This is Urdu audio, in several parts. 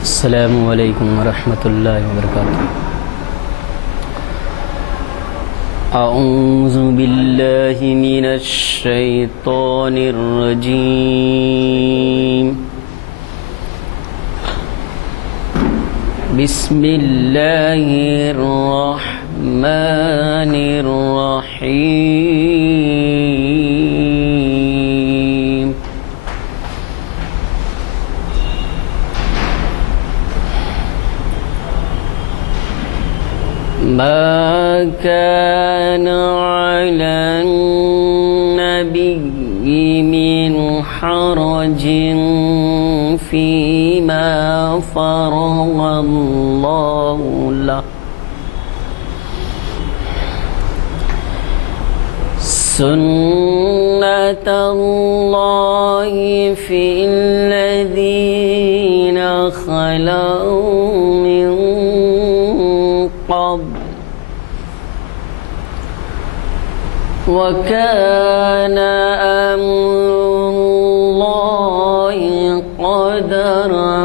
السلام علیکم ورحمۃ اللہ وبرکاتہ۔ اعوذ باللہ من الشیطان الرجیم، بسم اللہ الرحمن الرحیم۔ ما كان على النبي من حرج فيما فرض الله له، سنة الله في الذين خلوا من قبل، وكان أمر الله قدرا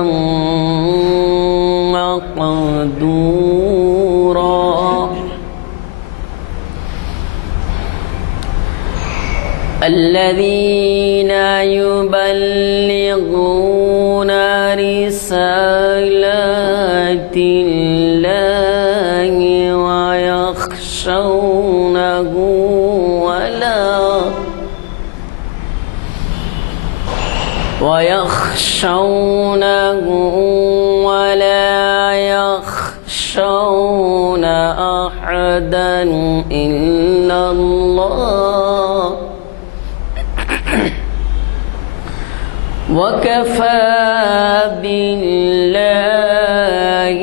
مقدورا۔ الذين يبلغون رسالات الله ويخشونه ولا يخشون أحدا إلا الله، وكفى بالله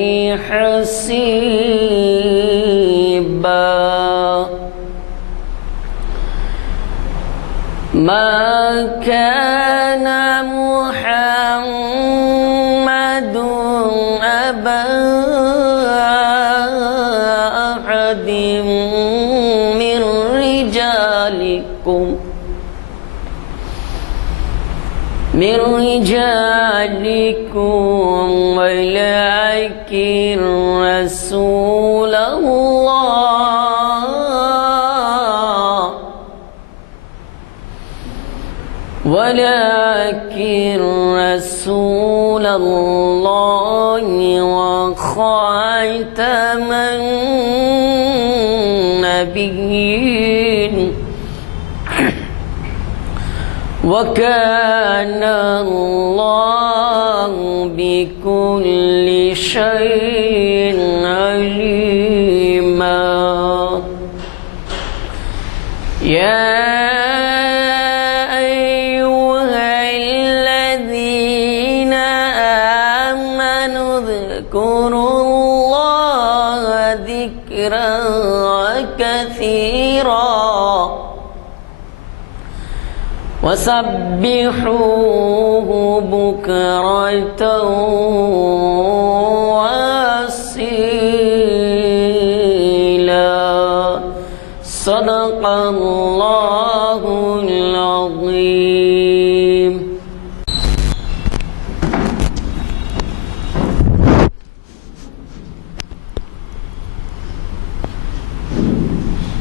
حسيبا۔ ما كان محمد أبا أحد من رجالكم ولكن رسول الله، وخاتم النبيين، وكان الله بكل شيء عليما۔ يا أيها الذين آمنوا اذكروا الله ذكرا كثيرا وسبحوه بكرة وأصيلا۔ صدق الله العظيم۔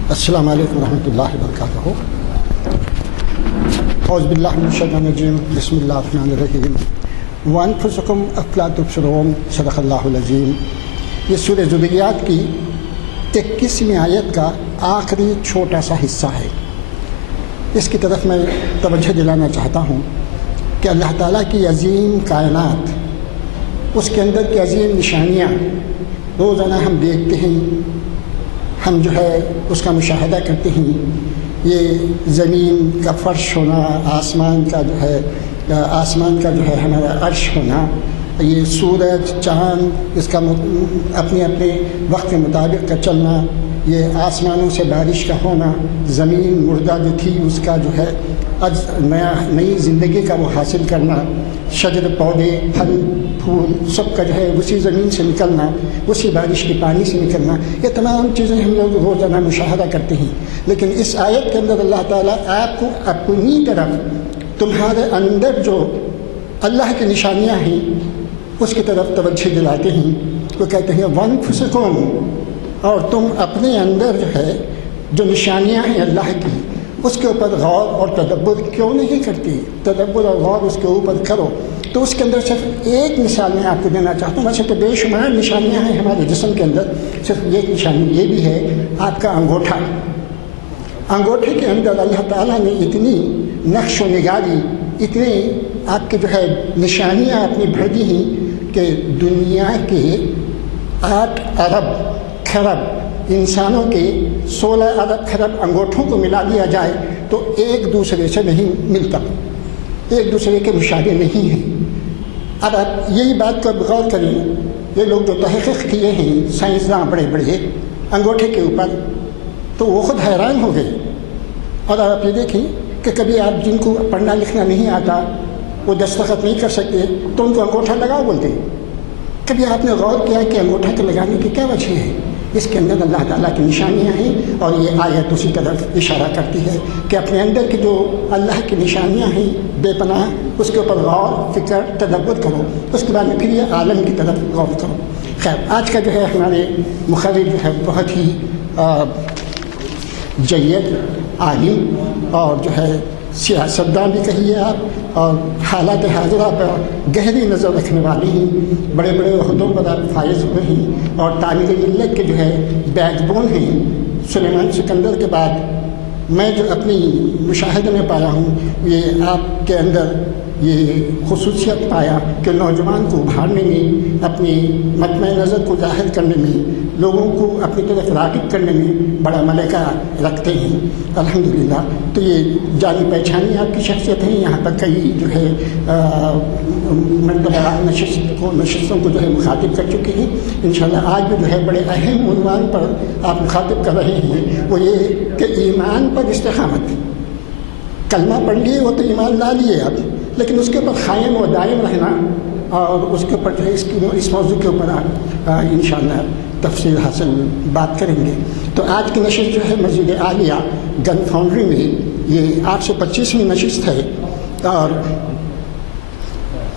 السلام علیکم ورحمۃ اللہ وبرکاتہ۔ اعوذ باللہ من الشیطان الرجیم، بسم اللہ الرحمن الرحیم۔ وانفسکم افلا تبصرون، صدق اللہ العظیم۔ یہ سورہ ذریات کی 21ویں آیت کا آخری چھوٹا سا حصہ ہے۔ اس کی طرف میں توجہ دلانا چاہتا ہوں کہ اللہ تعالیٰ کی عظیم کائنات، اس کے اندر کی عظیم نشانیاں روزانہ ہم دیکھتے ہیں، ہم جو ہے اس کا مشاہدہ کرتے ہیں۔ یہ زمین کا فرش ہونا، آسمان کا جو ہے ہمارا عرش ہونا، یہ سورج چاند اس کا اپنے اپنے وقت کے مطابق کا چلنا، یہ آسمانوں سے بارش کا ہونا، زمین مردہ جو تھی اس کا جو ہے نئی زندگی کا وہ حاصل کرنا، شجر پودے پھل پھول سب کا جو ہے اسی زمین سے نکلنا، اسی بارش کے پانی سے نکلنا، یہ تمام چیزیں ہم لوگ روزانہ مشاہدہ کرتے ہیں۔ لیکن اس آیت کے اندر اللہ تعالیٰ آپ کو اپنی طرف تمہارے اندر جو اللہ کی نشانیاں ہیں اس کی طرف توجہ دلاتے ہیں۔ وہ کہتے ہیں وَأَنفُسَكُمْ، اور تم اپنے اندر جو ہے جو نشانیاں ہیں اللہ کی اس کے اوپر غور اور تدبر کیوں نہیں کرتی؟ تدبر اور غور اس کے اوپر کرو۔ تو اس کے اندر صرف ایک مثال میں آپ کو دینا چاہتا ہوں، ویسے تو بے شمار نشانیاں ہیں ہمارے جسم کے اندر، صرف ایک نشانی یہ بھی ہے آپ کا انگوٹھا۔ انگوٹھے کے اندر اللہ تعالیٰ نے اتنی نقش و نگاری، اتنی آپ کے جو ہے نشانیاں اپنی بھر دی ہیں کہ دنیا کے 8 ارب کھرب انسانوں کے 16 ارب کھرب انگوٹھوں کو ملا دیا جائے تو ایک دوسرے سے نہیں ملتا، ایک دوسرے کے مشابہ نہیں ہیں۔ اب آپ یہی بات کو غور کریں، یہ لوگ جو تحقیق کیے ہیں سائنسداں بڑے بڑے انگوٹھے کے اوپر، تو وہ خود حیران ہو گئے۔ اور آپ یہ دیکھیں کہ کبھی آپ جن کو پڑھنا لکھنا نہیں آتا، وہ دستخط نہیں کر سکتے، تو ان کو انگوٹھا لگاؤ بولتے ہیں۔ کبھی آپ نے غور کیا کہ انگوٹھا کے لگانے کی کیا وجہ ہے؟ اس کے اندر اللہ تعالیٰ کی نشانیاں ہیں، اور یہ آیت اسی طرف اشارہ کرتی ہے کہ اپنے اندر کی جو اللہ کی نشانیاں ہیں بے پناہ، اس کے اوپر غور فکر تدبر کرو، اس کے بعد میں پھر یہ عالم کی طرف غور کرو۔ خیر، آج کا جو ہے ہمارے مخرج جو ہے بہت ہی جید عالم اور جو ہے سیاستداں بھی کہیے آپ، اور حالات حاضرہ پر گہری نظر رکھنے والی ہیں، بڑے بڑے عہدوں پر آپ فائز ہوئے ہیں، اور تعمیر ملت کے جو ہے بیک بون ہیں۔ سلیمان سکندر کے بعد میں جو اپنی مشاہدے میں پایا ہوں، یہ آپ کے اندر یہ خصوصیت پایا کہ نوجوان کو ابھارنے میں، اپنی مطمع نظر کو ظاہر کرنے میں، لوگوں کو اپنی طرف راغب کرنے میں بڑا ملکہ رکھتے ہیں الحمدللہ۔ تو یہ جانی پہچانی آپ کی شخصیت ہے۔ یہاں پر کئی جو ہے مرتبہ نشستوں کو جو ہے مخاطب کر چکے ہیں۔ انشاءاللہ آج بھی جو ہے بڑے اہم عنوان پر آپ مخاطب کر رہے ہیں، وہ یہ کہ ایمان پر استقامت۔ کلمہ پڑھ لیے وہ تو ایمان لا لیے آپ، لیکن اس کے اوپر قائم و دائم رہنا، اور اس کے اوپر جو ہے اس موضوع کے اوپر آپ انشاءاللہ تفصیل حاصل بات کریں گے۔ تو آج کی نشست جو ہے مسجد عالیہ گن فاؤنڈری میں یہ 825ویں نشست ہے، اور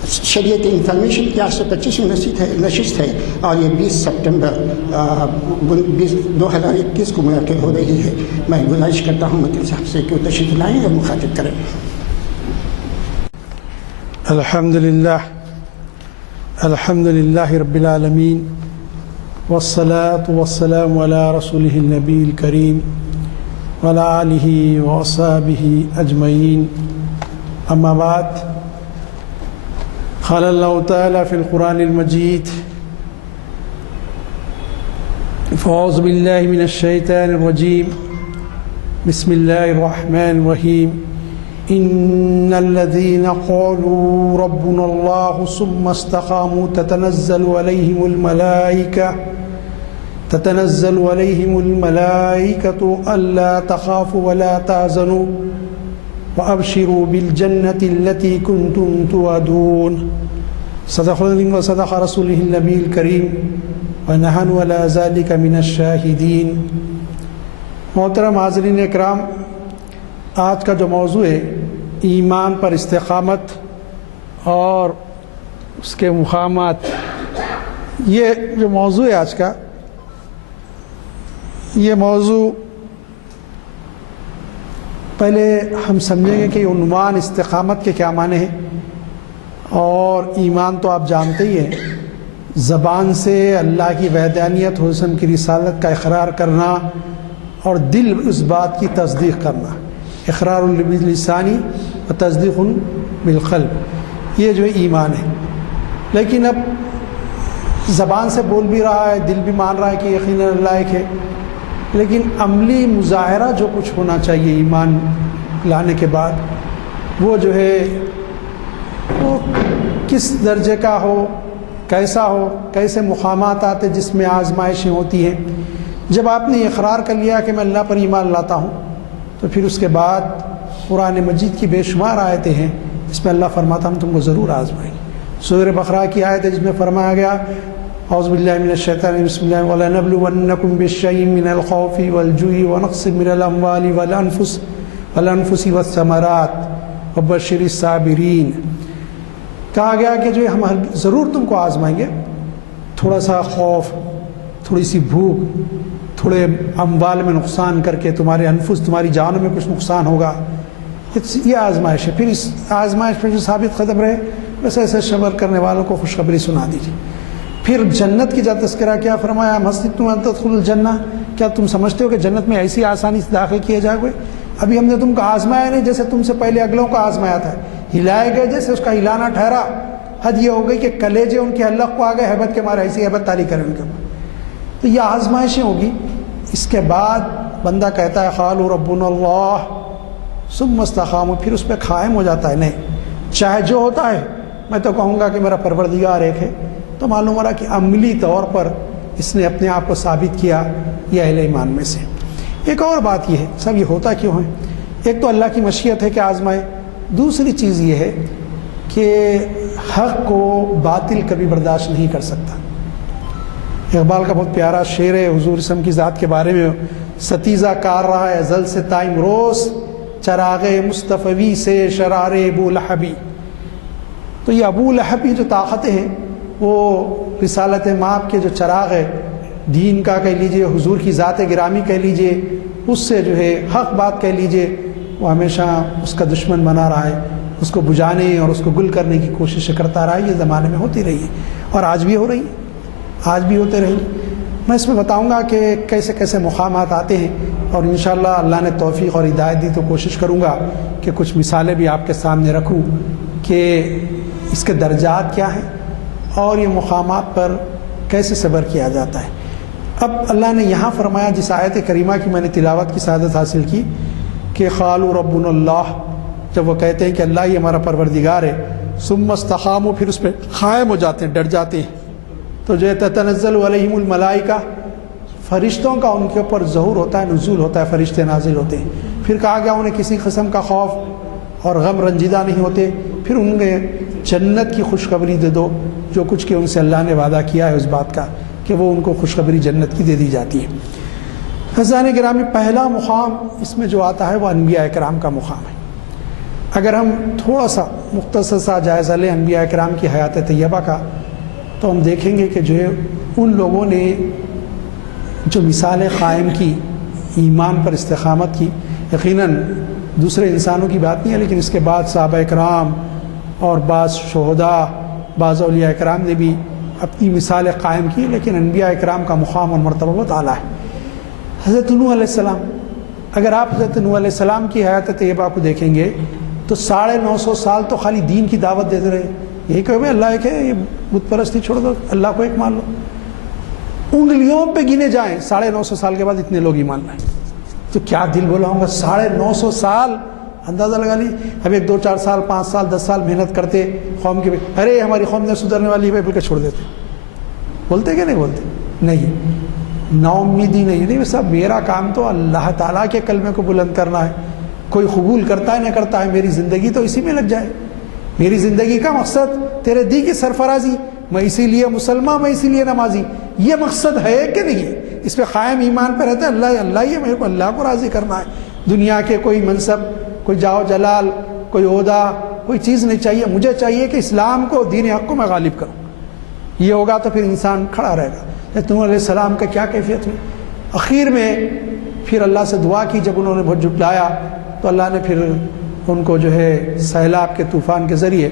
شریعت انفارمیشن کی 825ویں نشست ہے، اور یہ 20 سپٹمبر 2021 کو منعقد ہو رہی ہے۔ میں گزارش کرتا ہوں مدیر صاحب سے کہ وہ تشریف لائیں اور مخاطب کریں۔ الحمدللہ رب العالمین، والصلاة والسلام علی رسولہ النبی الکریم وعلی آلہ وصحبہ اجمعین، اما بعد۔ قال اللہ تعالی فی القرآن المجید: فاعوذ باللہ من الشیطان الرجیم، بسم اللہ الرحمن الرحیم، ان الذین قالوا ربنا اللہ ثم استقاموا تتنزل علیہم الملائکۃ الا تخافوا ولا تحزنوا وابشروا بالجنۃ التی کنتم توعدون۔ صدق اللہ وصدق رسولہ النبی الکریم ونحن علی ذلک من الشاہدین۔ محترم حاضرین اکرام، آج کا جو موضوع ہے ایمان پر استقامت اور اس کے مقامات، یہ جو موضوع ہے آج کا، یہ موضوع پہلے ہم سمجھیں گے کہ عنوان استقامت کے کیا معنی ہیں۔ اور ایمان تو آپ جانتے ہی ہیں، زبان سے اللہ کی وحدانیت، حسن کی رسالت کا اقرار کرنا، اور دل اس بات کی تصدیق کرنا، اقرار باللسانی و تصدیق بالقلب، یہ جو ایمان ہے۔ لیکن اب زبان سے بول بھی رہا ہے، دل بھی مان رہا ہے کہ یقیناً اللہ ایک ہے، لیکن عملی مظاہرہ جو کچھ ہونا چاہیے ایمان لانے کے بعد، وہ جو ہے وہ کس درجے کا ہو، کیسا ہو، کیسے مقامات آتے جس میں آزمائشیں ہوتی ہیں۔ جب آپ نے اقرار کر لیا کہ میں اللہ پر ایمان لاتا ہوں، تو پھر اس کے بعد قرآن مجید کی بے شمار آیتیں ہیں، اس میں اللہ فرماتا ہم تم کو ضرور آزمائیں گے، سورہ بقرہ کی آیت ہے جس میں فرمایا گیا اعوذ باللہ من الشیطان الرجیم بسم اللہ وَلَنَبْلُوَنَّكُمْ بِالشَّيْءٍ مِّنَ الْخَوْفِ وَالْجُوعِ وَنَقْصٍ مِّنَ الْأَمْوَالِ وَالْأَنفُسِ وَالثَّمَرَاتِ وَبَشِّرِ الصَّابِرِينَ۔ کہا گیا کہ جو ہم ضرور تم کو آزمائیں گے، تھوڑا سا خوف، تھوڑی سی بھوک، تھوڑے اموال میں نقصان کر کے تمہارے انفس، تمہاری جانوں میں کچھ نقصان ہوگا، یہ آزمائش ہے۔ پھر اس آزمائش پہ جو ثابت قدم رہے ویسے ایسے صبر کرنے والوں کو خوشخبری سنا دیجیے۔ پھر جنت کی جا تذکرہ کیا فرمایا، حسبتم ان تدخلوا الجنہ، کیا تم سمجھتے ہو کہ جنت میں ایسی آسانی سے داخل کیے جائے گے؟ ابھی ہم نے تم کو آزمایا نہیں جیسے تم سے پہلے اگلوں کو آزمایا تھا، ہلائے گئے جیسے اس کا ہلانا ٹھہرا۔ حد یہ ہو گئی کہ کلیجے ان کے حلق کو آ گئے، ہیبت کے مارے ایسی ہیبت تالی کریں ان کے اوپر۔ تو یہ آزمائشیں ہوگی۔ اس کے بعد بندہ کہتا ہے قالوا ربنا اللہ ثم استقاموا، پھر اس پہ قائم ہو جاتا ہے۔ نہیں، چاہے جو ہوتا ہے میں تو کہوں گا کہ میرا پروردگار ایک ہے، تو معلوم ہو رہا کہ عملی طور پر اس نے اپنے آپ کو ثابت کیا یہ اہل ایمان میں سے۔ ایک اور بات یہ ہے، سب یہ ہوتا کیوں ہے؟ ایک تو اللہ کی مشیت ہے کہ آزمائے، دوسری چیز یہ ہے کہ حق کو باطل کبھی برداشت نہیں کر سکتا۔ اقبال کا بہت پیارا شعر ہے حضور اسلام کی ذات کے بارے میں، ستیزہ کار رہا ہے ازل سے تائم روز، چراغ مصطفی سے شرار ابو لہبی۔ تو یہ ابو لہبی جو طاقتیں ہیں وہ رسالت مآب کے جو چراغ ہے، دین کا کہہ لیجئے، حضور کی ذات گرامی کہہ لیجئے، اس سے جو ہے حق بات کہہ لیجئے، وہ ہمیشہ اس کا دشمن بنا رہا ہے، اس کو بجھانے اور اس کو گل کرنے کی کوشش کرتا رہا ہے۔ یہ زمانے میں ہوتی رہی ہے اور آج بھی ہو رہی ہے، آج بھی ہوتے رہی۔ میں اس میں بتاؤں گا کہ کیسے کیسے مقامات آتے ہیں، اور انشاءاللہ اللہ نے توفیق اور ہدایت دی تو کوشش کروں گا کہ کچھ مثالیں بھی آپ کے سامنے رکھوں کہ اس کے درجات کیا ہیں اور یہ مقامات پر کیسے صبر کیا جاتا ہے۔ اب اللہ نے یہاں فرمایا، جس آیت کریمہ کی میں نے تلاوت کی سعادت حاصل کی، کہ قالوا ربنا اللہ، جب وہ کہتے ہیں کہ اللہ ہی ہمارا پروردگار ہے، ثم استقاموا، پھر اس پہ قائم ہو جاتے ہیں، ڈٹ جاتے ہیں، تو جو تتنزل علیہم الملائکہ، فرشتوں کا ان کے اوپر ظہور ہوتا ہے، نزول ہوتا ہے، فرشتے نازل ہوتے ہیں۔ پھر کہا گیا انہیں کسی قسم کا خوف اور غم رنجیدہ نہیں ہوتے، پھر انہیں جنت کی خوشخبری دے دو، جو کچھ کہ ان سے اللہ نے وعدہ کیا ہے اس بات کا کہ وہ ان کو خوشخبری جنت کی دے دی جاتی ہے۔ حضرات گرامی، پہلا مقام اس میں جو آتا ہے وہ انبیاء کرام کا مقام ہے۔ اگر ہم تھوڑا سا مختصر سا جائزہ لیں انبیاء کرام کی حیات طیبہ کا، تو ہم دیکھیں گے کہ جو ہے ان لوگوں نے جو مثالیں قائم کی، ایمان پر استقامت کی، یقیناً دوسرے انسانوں کی بات نہیں ہے، لیکن اس کے بعد صحابہ کرام اور بعض شہداء، بعض اولیاء کرام نے بھی اپنی مثالیں قائم کی، لیکن انبیاء کرام کا مقام اور مرتبہ بہت اعلیٰ ہے۔ حضرت نوح علیہ السلام، اگر آپ حضرت نوح علیہ السلام کی حیات طیبہ کو دیکھیں گے تو 950 سال تو خالی دین کی دعوت دیتے رہے، یہی کہ اللہ ایک ہے، یہ بت پرستی چھوڑ دو، اللہ کو ایک مان لو۔ انگلیوں پہ گنے جائیں 950 سال کے بعد اتنے لوگ ایمان لائیں، تو کیا دل بولا ہوگا؟ 950 سال، اندازہ لگا لی۔ اب 1 2 4 سال 5 سال 10 سال محنت کرتے قوم کے، ارے ہماری قوم نے سدھرنے والی ہے، بول کے چھوڑ دیتے۔ بولتے کہ نہیں بولتے؟ نہیں، نا امیدی نہیں صاحب، میرا کام تو اللہ تعالیٰ کے کلمے کو بلند کرنا ہے، کوئی قبول کرتا ہے نہ کرتا ہے، میری زندگی تو اسی میں لگ جائے۔ میری زندگی کا مقصد تیرے دی کی سرفرازی، میں اسی لیے مسلمان، میں اسی لیے نمازی، یہ مقصد ہے کہ نہیں؟ اس پہ قائم ایمان پہ رہتا ہے، اللہ ہی ہے، میرے کو اللہ کو راضی کرنا ہے۔ دنیا کے کوئی منصب، کوئی جاؤ جلال، کوئی عہدہ، کوئی چیز نہیں چاہیے، مجھے چاہیے کہ اسلام کو، دین حق کو میں غالب کروں۔ یہ ہوگا تو پھر انسان کھڑا رہے گا۔ نوح علیہ السلام کا کیا کیفیت ہوئی؟ اخیر میں پھر اللہ سے دعا کی، جب انہوں نے بہت جھٹلایا تو اللہ نے پھر ان کو جو ہے سیلاب کے طوفان کے ذریعے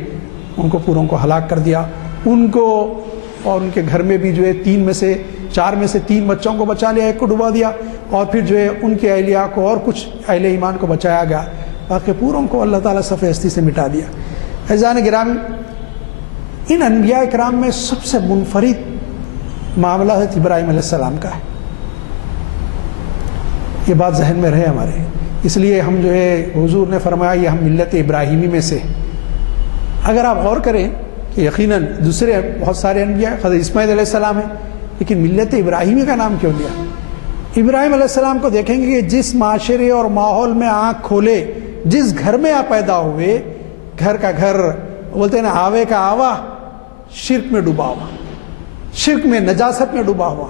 ان کو پوروں کو ہلاک کر دیا، ان کو اور ان کے گھر میں بھی جو ہے 4 میں سے 3 بچوں کو بچا لیا، 1 کو ڈبا دیا، اور پھر جو ہے ان کے اہلیہ کو اور کچھ اہل ایمان کو بچایا گیا، باقی پوروں کو اللہ تعالیٰ صفحہ ہستی سے مٹا دیا۔ عزیزان گرامی، ان انبیاء کرام میں سب سے منفرد معاملہ حضرت ابراہیم علیہ السلام کا ہے۔ یہ بات ذہن میں رہے ہمارے، اس لیے ہم جو ہے حضور نے فرمایا یہ ہم ملت ابراہیمی میں سے۔ اگر آپ غور کریں کہ یقیناً دوسرے بہت سارے انبیاء، حضرت اسماعیل علیہ السلام ہیں، لیکن ملت ابراہیمی کا نام کیوں لیا؟ ابراہیم علیہ السلام کو دیکھیں گے کہ جس معاشرے اور ماحول میں آنکھ کھولے، جس گھر میں آپ پیدا ہوئے، گھر کا گھر بولتے ہیں نا، آوے کا آوا، شرک میں ڈوبا ہوا، شرک میں، نجاست میں ڈوبا ہوا،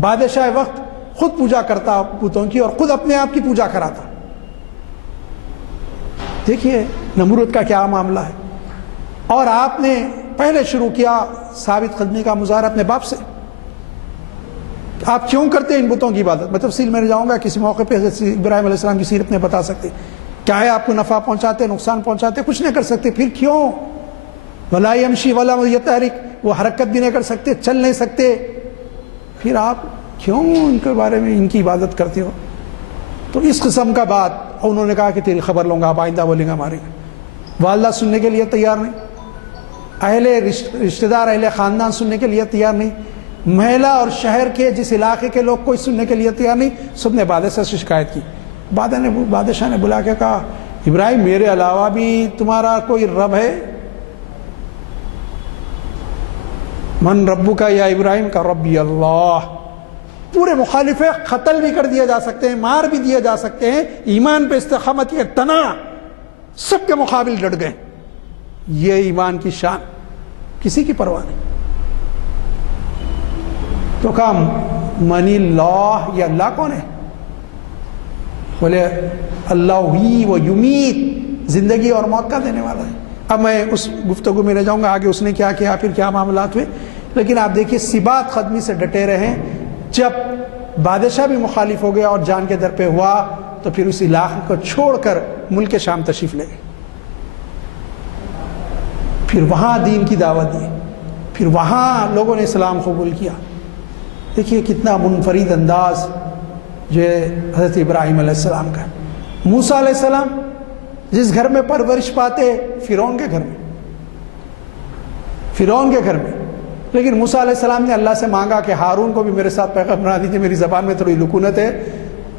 بادشاہ وقت خود پوجا کرتا بتوں کی اور خود اپنے آپ کی پوجا کراتا۔ دیکھیے نمرود کا کیا معاملہ ہے، اور آپ نے پہلے شروع کیا ثابت قدمی کا مظاہرہ اپنے باپ سے۔ آپ کیوں کرتے ہیں ان بتوں کی عبادت؟ میں تفصیل میں جاؤں گا، کسی موقع پہ حضرت ابراہیم علیہ السلام کی سیرت میں بتا سکتے کیا ہے، آپ کو نفع پہنچاتے، نقصان پہنچاتے، کچھ نہیں کر سکتے، پھر کیوں؟ ولا یمشی ولا یتحرک، وہ حرکت بھی نہیں کر سکتے، چل نہیں سکتے، پھر آپ کیوں ان کے بارے میں ان کی عبادت کرتے ہو؟ تو اس قسم کا بات انہوں نے کہا کہ تیری خبر لوں گا، آپ آئندہ بولیں گا ہمارے گا۔ والدہ سننے کے لیے تیار نہیں، اہل رشتہ دار، اہل خاندان سننے کے لیے تیار نہیں، محلہ اور شہر کے جس علاقے کے لوگ کوئی سننے کے لیے تیار نہیں، سب نے بادشاہ سے شکایت کی۔ بادشاہ نے بلا کے کہا ابراہیم میرے علاوہ بھی تمہارا کوئی رب ہے؟ من ربک یا ابراہیم کا ربی اللہ۔ پورے مخالف ہیں، قتل بھی کر دیا جا سکتے ہیں، مار بھی دیا جا سکتے ہیں، ایمان پہ استقامت کے تنا سب کے مقابل ڈٹ گئے۔ یہ ایمان کی شان، کسی کی پرواہ نہیں۔ تو کہا منی اللہ، یہ اللہ کون ہے؟ بولے اللہ ہی و یمیت، زندگی اور موت کا دینے والا ہے۔ اب میں اس گفتگو میں رہ جاؤں گا آگے اس نے کیا کیا، پھر کیا معاملات ہوئے، لیکن آپ دیکھیے ثبات قدمی سے ڈٹے رہے۔ جب بادشاہ بھی مخالف ہو گیا اور جان کے در پہ ہوا تو پھر اس علاقے کو چھوڑ کر ملک شام تشریف لے گئے، پھر وہاں دین کی دعوت دی، پھر وہاں لوگوں نے اسلام قبول کیا۔ دیکھیے کتنا منفرد انداز جو حضرت ابراہیم علیہ السلام کا۔ موسیٰ علیہ السلام جس گھر میں پرورش پاتے، فرعون کے گھر میں، فرعون کے گھر میں، لیکن موسیٰ علیہ السلام نے اللہ سے مانگا کہ ہارون کو بھی میرے ساتھ پیغام بنا دیجیے، میری زبان میں تھوڑی لکونت ہے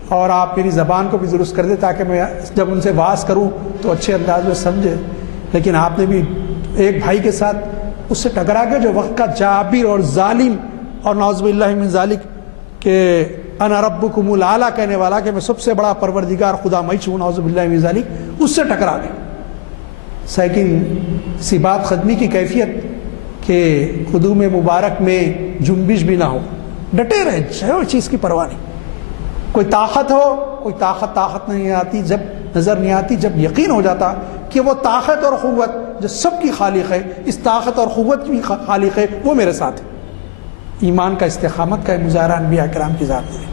اور آپ میری زبان کو بھی درست کر دیں تاکہ میں جب ان سے واز کروں تو اچھے انداز میں سمجھے۔ لیکن آپ نے بھی ایک بھائی کے ساتھ اس سے ٹکرا کے جو وقت کا جابر اور ظالم اور نعوذ باللہ من ذالک کہ انا ربکم الاعلیٰ کہنے والا کہ میں سب سے بڑا پروردگار خدا میں ہوں، نعوذ باللہ من ذالک، اس سے ٹکرا گئے۔ لیکن ثبات قدمی کی کیفیت کہ قدوم مبارک میں جنبش بھی نہ ہو، ڈٹے رہے، جو چیز کی پرواہ نہیں۔ کوئی طاقت ہو، کوئی طاقت نہیں آتی، جب نظر نہیں آتی، جب یقین ہو جاتا کہ وہ طاقت اور قوت جو سب کی خالق ہے، اس طاقت اور قوت کی خالق ہے، وہ میرے ساتھ ہے۔ ایمان کا، استقامت کا مظاہرہ انبیاء کرام کی ذات میں۔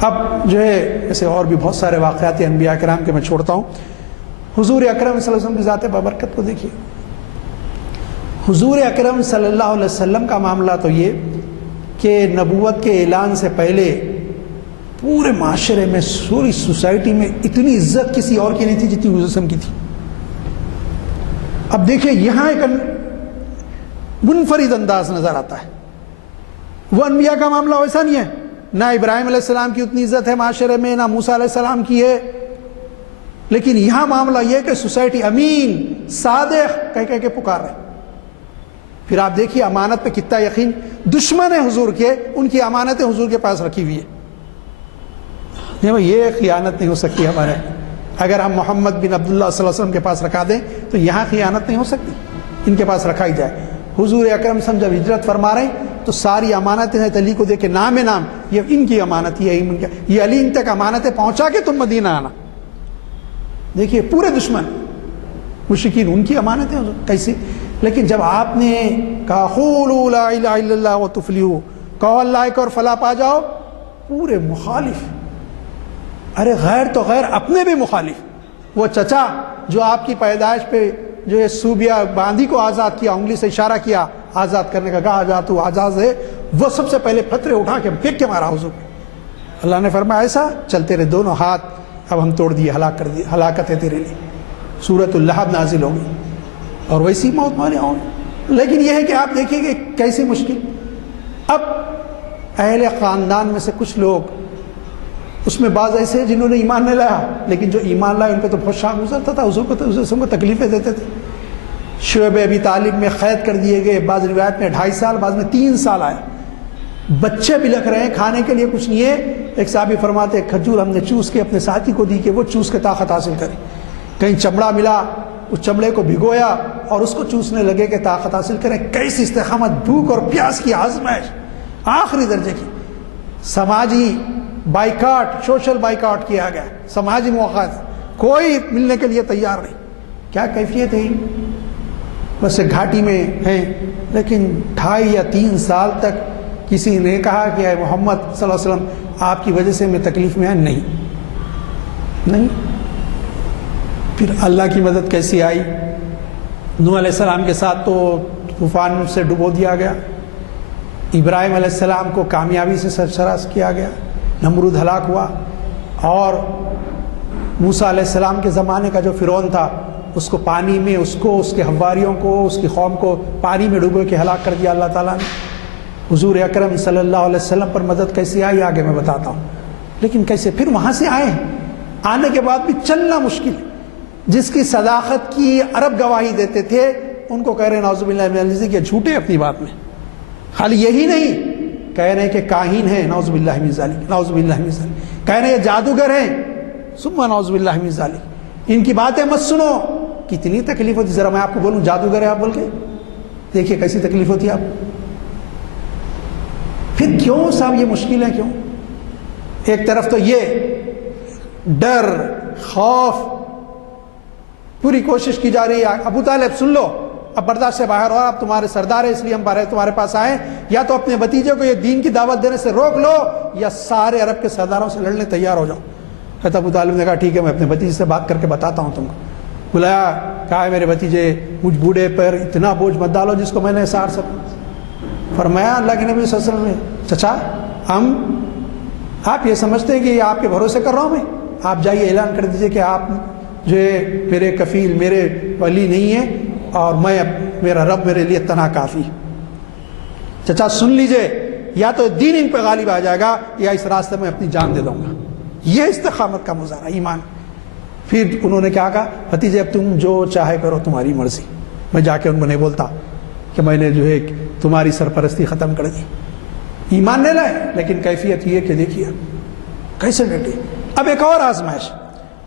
اب جو ہے ایسے اور بھی بہت سارے واقعات ہیں انبیاء کرام کے، میں چھوڑتا ہوں۔ حضور اکرم صلی اللہ علیہ وسلم کی ذات بابرکت کو دیکھیے۔ حضور اکرم صلی اللہ علیہ وسلم کا معاملہ تو یہ کہ نبوت کے اعلان سے پہلے پورے معاشرے میں، سوری سوسائٹی میں اتنی عزت کسی اور کی نہیں تھی جتنی حضور وسلم کی تھی۔ اب دیکھیے یہاں ایک منفرد انداز نظر آتا ہے۔ وہ انبیاء کا معاملہ ویسا نہیں ہے، نہ ابراہیم علیہ السلام کی اتنی عزت ہے معاشرے میں، نہ موسیٰ علیہ السلام کی ہے، لیکن یہاں معاملہ یہ کہ سوسائٹی امین صادق کہہ کے پکار رہے۔ پھر آپ دیکھیے امانت پہ کتنا یقین، دشمن حضور کے ان کی امانتیں حضور کے پاس رکھی ہوئی ہے۔ یہ خیانت نہیں ہو سکتی ہمارے، اگر ہم محمد بن عبداللہ صلی اللہ علیہ وسلم کے پاس رکھا دیں تو یہاں خیانت نہیں ہو سکتی، ان کے پاس رکھائی جائے۔ حضور اکرم صلی اللہ علیہ وسلم جب ہجرت فرما رہے ہیں تو ساری امانتیں علی کو دے کے نام یہ ان کی امانت، یہ علی ان تک امانتیں پہنچا کے تم مدینہ آنا۔ دیکھیے پورے دشمن مشرکین، ان کی امانتیں کیسی، لیکن جب آپ نے کہا قولوا لا الہ الا اللہ وتفلحوا، کہو اللہ ایک اور فلاح پا جاؤ، پورے مخالف، ارے غیر تو غیر اپنے بھی مخالف۔ وہ چچا جو آپ کی پیدائش پہ جو ہے صوبیہ باندھی کو آزاد کیا، انگلی سے اشارہ کیا آزاد کرنے کا، کہا آزاد تو آزاد ہے، وہ سب سے پہلے پتھرے اٹھا کے پھینک کے مارا حضور۔ اللہ نے فرمایا ایسا چل تیرے دونوں ہاتھ اب ہم توڑ دیے، ہلاک کر دیے، ہلاکت ہے تیرے لیے، سورۃ اللہب نازل ہوگی اور ویسی موت مارے ہوں۔ لیکن یہ ہے کہ آپ دیکھیے کہ کیسی مشکل۔ اب اہل خاندان میں سے کچھ لوگ، اس میں بعض ایسے ہیں جنہوں نے ایمان نہیں لایا، لیکن جو ایمان لائے ان پہ تو بہت شاہ گزرتا تھا، حضور کو تکلیفیں دیتے تھے۔ شعیب ابی طالب میں قید کر دیے گئے، بعض روایت میں 2.5 سال، بعض میں 3 سال آئے، بچے بلک رہے ہیں، کھانے کے لیے کچھ نہیں ہے۔ ایک صحابی فرماتے کھجور ہم نے چوس کے اپنے ساتھی کو دی کہ وہ چوس کے طاقت حاصل کرے، کہیں چمڑا ملا اس چمڑے کو بھگویا اور اس کو چوسنے لگے کہ طاقت حاصل کریں. کیسی استقامت, بھوک اور پیاس کی آزمائش آخری درجے کی. سماجی بائیکاٹ, سوشل بائیکاٹ کیا گیا, سماجی مواقع, کوئی ملنے کے لیے تیار نہیں. کیا کیفیت ہے؟ بس گھاٹی میں ہیں, لیکن 2.5 یا 3 سال تک کسی نے کہا کہ اے محمد صلی اللہ علیہ وسلم آپ کی وجہ سے میں تکلیف میں ہے؟ نہیں. پھر اللہ کی مدد کیسی آئی؟ نوح علیہ السلام کے ساتھ تو طوفان سے ڈبو دیا گیا, ابراہیم علیہ السلام کو کامیابی سے سرفراز کیا گیا, نمرود ہلاک ہوا, اور موسیٰ علیہ السلام کے زمانے کا جو فرعون تھا اس کو پانی میں, اس کو, اس کے حواریوں کو, اس کی قوم کو پانی میں ڈبو کے ہلاک کر دیا اللہ تعالیٰ نے. حضور اکرم صلی اللہ علیہ وسلم پر مدد کیسی آئی آگے میں بتاتا ہوں. لیکن کیسے پھر وہاں سے آئے ہیں, آنے کے بعد بھی چلنا مشکل ہے. جس کی صداقت کی عرب گواہی دیتے تھے ان کو کہہ رہے ہیں نعوذ باللہ من الذی, کہ جھوٹے اپنی بات میں. خالی یہی نہیں, کہہ رہے ہیں کہ کاہن ہیں, نعوذ باللہ من ذالک, نعوذ باللہ من ذالک. کہہ رہے ہیں یہ جادوگر ہیں, ثم نعوذ باللہ من ذالک. ان کی باتیں مت سنو. کتنی تکلیف ہوتی, ذرا میں آپ کو بولوں جادوگر ہے آپ بول کے دیکھیے کیسی تکلیف ہوتی ہے آپ. پھر کیوں صاحب یہ مشکل ہے, کیوں؟ ایک طرف تو یہ ڈر, خوف, پوری کوشش کی جا رہی ہے. ابو طالب سن لو, اب برداشت سے باہر ہو, اب تمہارے سردار ہے اس لیے ہم تمہارے پاس آئے, یا تو اپنے بھتیجے کو یہ دین کی دعوت دینے سے روک لو یا سارے عرب کے سرداروں سے لڑنے تیار ہو جاؤ. حضرت ابو طالب نے کہا ٹھیک ہے میں اپنے بھتیجے سے بات کر کے بتاتا ہوں تم کو. بلایا, کہا ہے میرے بھتیجے مجھ بوڑھے پر اتنا بوجھ مت ڈالو جس کو میں نے سار سکوں. فرمایا اللہ کے نبی صلی اللہ علیہ وسلم نے, چچا آپ یہ سمجھتے ہیں کہ یہ آپ کے بھروسے کر رہا ہوں میں؟ آپ جائیے اعلان کر دیجئے کہ آپ جو ہے میرے کفیل, میرے ولی نہیں ہیں, اور میرا رب میرے لیے تنہا کافی. چچا سن لیجئے, یا تو دین ان پہ غالب آ جائے گا یا اس راستے میں اپنی جان دے دوں گا. یہ استقامت کا مظاہرہ, ایمان. پھر انہوں نے کیا کہا, بھتیجے اب تم جو چاہے کرو, تمہاری مرضی. میں جا کے ان کو نہیں بولتا کہ میں نے جو ہے تمہاری سرپرستی ختم کر دی. ایمان لے لائے, لیکن کیفیت یہ کہ دیکھیے کیسے ڈٹے. اب ایک اور آزمائش,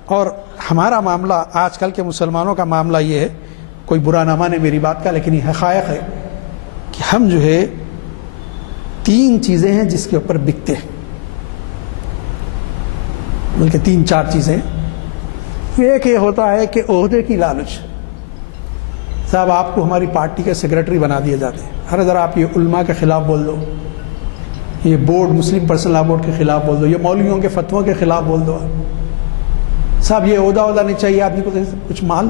اور ہمارا معاملہ آج کل کے مسلمانوں کا معاملہ یہ ہے, کوئی برا نہ مانے میری بات کا, لیکن یہ حقائق ہے کہ ہم جو ہے 3 چیزیں ہیں جس کے اوپر بکتے ہیں, بلکہ 3-4 چیزیں. ایک یہ ہوتا ہے کہ عہدے کی لالچ. صاحب آپ کو ہماری پارٹی کے سیکرٹری بنا دیے جاتے ہیں, ہر ذرا آپ یہ علماء کے خلاف بول دو, یہ بورڈ مسلم پرسنل لا بورڈ کے خلاف بول دو, یہ مولویوں کے فتووں کے خلاف بول دو. صاحب یہ عہدہ نہیں چاہیے آدمی کو, کچھ مال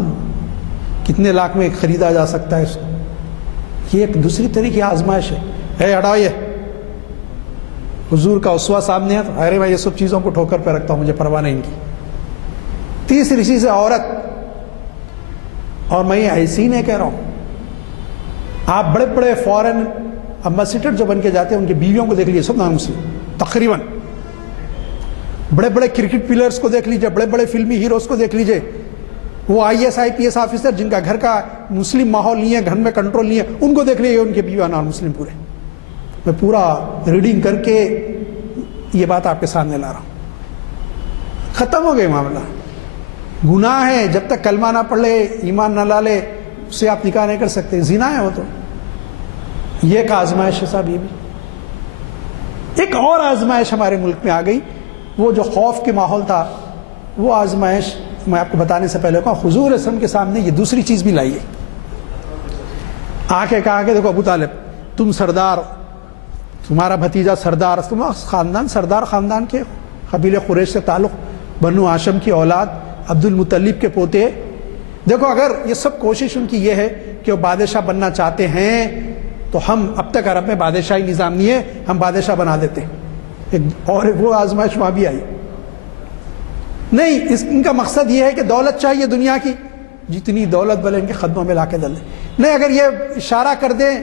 کتنے لاکھ میں خریدا جا سکتا ہے اس کو. یہ ایک دوسری طرح کی آزمائش ہے. ہٹاؤ, یہ حضور کا اسوہ سامنے ہے تو ارے میں یہ سب چیزوں کو ٹھوکر پہ رکھتا ہوں, مجھے پرواہ نہیں ان کی. تیسری چیز ہے عورت, اور میں یہ ایسی نہیں کہہ رہا ہوں, آپ بڑے بڑے فورن امبیسڈر جو بن کے جاتے ہیں ان کی بیویوں کو دیکھ لیجیے, سب نان مسلم تقریباً. بڑے بڑے کرکٹ پلیئرز کو دیکھ لیجیے, بڑے بڑے فلمی ہیروز کو دیکھ لیجیے, وہ IAS IPS آفیسر جن کا گھر کا مسلم ماحول نہیں ہے, گھر میں کنٹرول نہیں ہے, ان کو دیکھ لیجیے, ان کے بیویاں نان مسلم پورے. میں پورا ریڈنگ کر کے یہ بات آپ کے سامنے لا رہا ہوں. ختم ہو گئے معاملہ. گناہ ہے, جب تک کلمہ نہ پڑھ لے, ایمان نہ لا لے, اس سے آپ نکاح نہیں کر سکتے. زنا ہے وہ تو. یہ ایک آزمائش ہے صاحب. یہ بھی ایک اور آزمائش ہمارے ملک میں آ گئی, وہ جو خوف کے ماحول تھا, وہ آزمائش میں آپ کو بتانے سے پہلے کہا حضور اسلام کے سامنے یہ دوسری چیز بھی لائیے. آ کے کہا کہ دیکھو ابو طالب, تم سردار, تمہارا بھتیجا سردار, تم خاندان سردار خاندان کے, قبیلہ قریش سے تعلق, بنو ہاشم کی اولاد, عبد المطلب کے پوتے. دیکھو اگر یہ سب کوشش ان کی یہ ہے کہ وہ بادشاہ بننا چاہتے ہیں تو ہم اب تک عرب میں بادشاہی نظام نہیں ہے, ہم بادشاہ بنا دیتے ہیں. اور وہ آزمائش وہاں بھی آئی. نہیں, ان کا مقصد یہ ہے کہ دولت چاہیے دنیا کی, جتنی دولت بھلے ان کے قدموں میں لا کے ڈل دیں. نہیں, اگر یہ اشارہ کر دیں,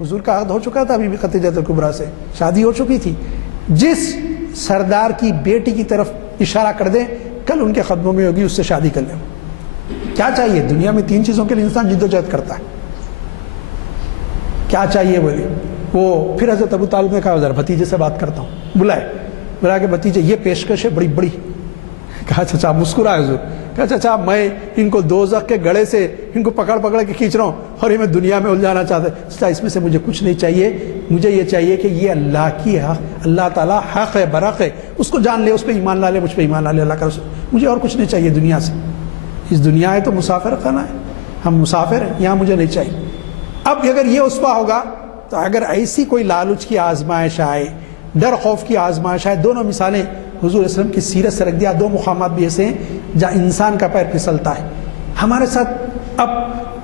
حضور کا عہد ہو چکا تھا, ابھی بھی خدیجہ الکبریٰ سے شادی ہو چکی تھی, جس سردار کی بیٹی کی طرف اشارہ کر دیں, کل ان کے قدموں میں ہوگی, اس سے شادی کر لیں. کیا چاہیے دنیا میں؟ 3 چیزوں کے لیے انسان جدوجہد کرتا ہے. کیا چاہیے بولے؟ وہ پھر حضرت ابو طالب نے کہا ذرا بھتیجے سے بات کرتا ہوں. بلا کے بھتیجے یہ پیشکش ہے بڑی بڑی. کہا چچا, مسکرائے حضور, کہ چچا میں ان کو دوزخ کے گڑھے سے ان کو پکڑ پکڑ کے کھینچ رہا ہوں اور یہ میں دنیا میں الجھانا چاہتا ہوں. چچا اس میں سے مجھے کچھ نہیں چاہیے, مجھے یہ چاہیے کہ یہ اللہ کی حق, اللہ تعالیٰ حق ہے, برحق ہے, اس کو جان لے, اس پہ ایمان لا لے, مجھ پہ ایمان لا لے اللہ کا رسول, مجھے اور کچھ نہیں چاہیے دنیا سے. اس دنیا ہے تو مسافر خانہ ہے, ہم مسافر ہیں, یہاں مجھے نہیں چاہیے. اب اگر یہ اس پہ ہوگا تو اگر ایسی کوئی لالچ کی آزمائش آئے, ڈر خوف کی آزمائش آئے, دونوں مثالیں حضور وسلم کی سیرت سے رکھ دیا. دو مقامات بھی ایسے ہیں جہاں انسان کا پیر پھسلتا ہے. ہمارے ساتھ اب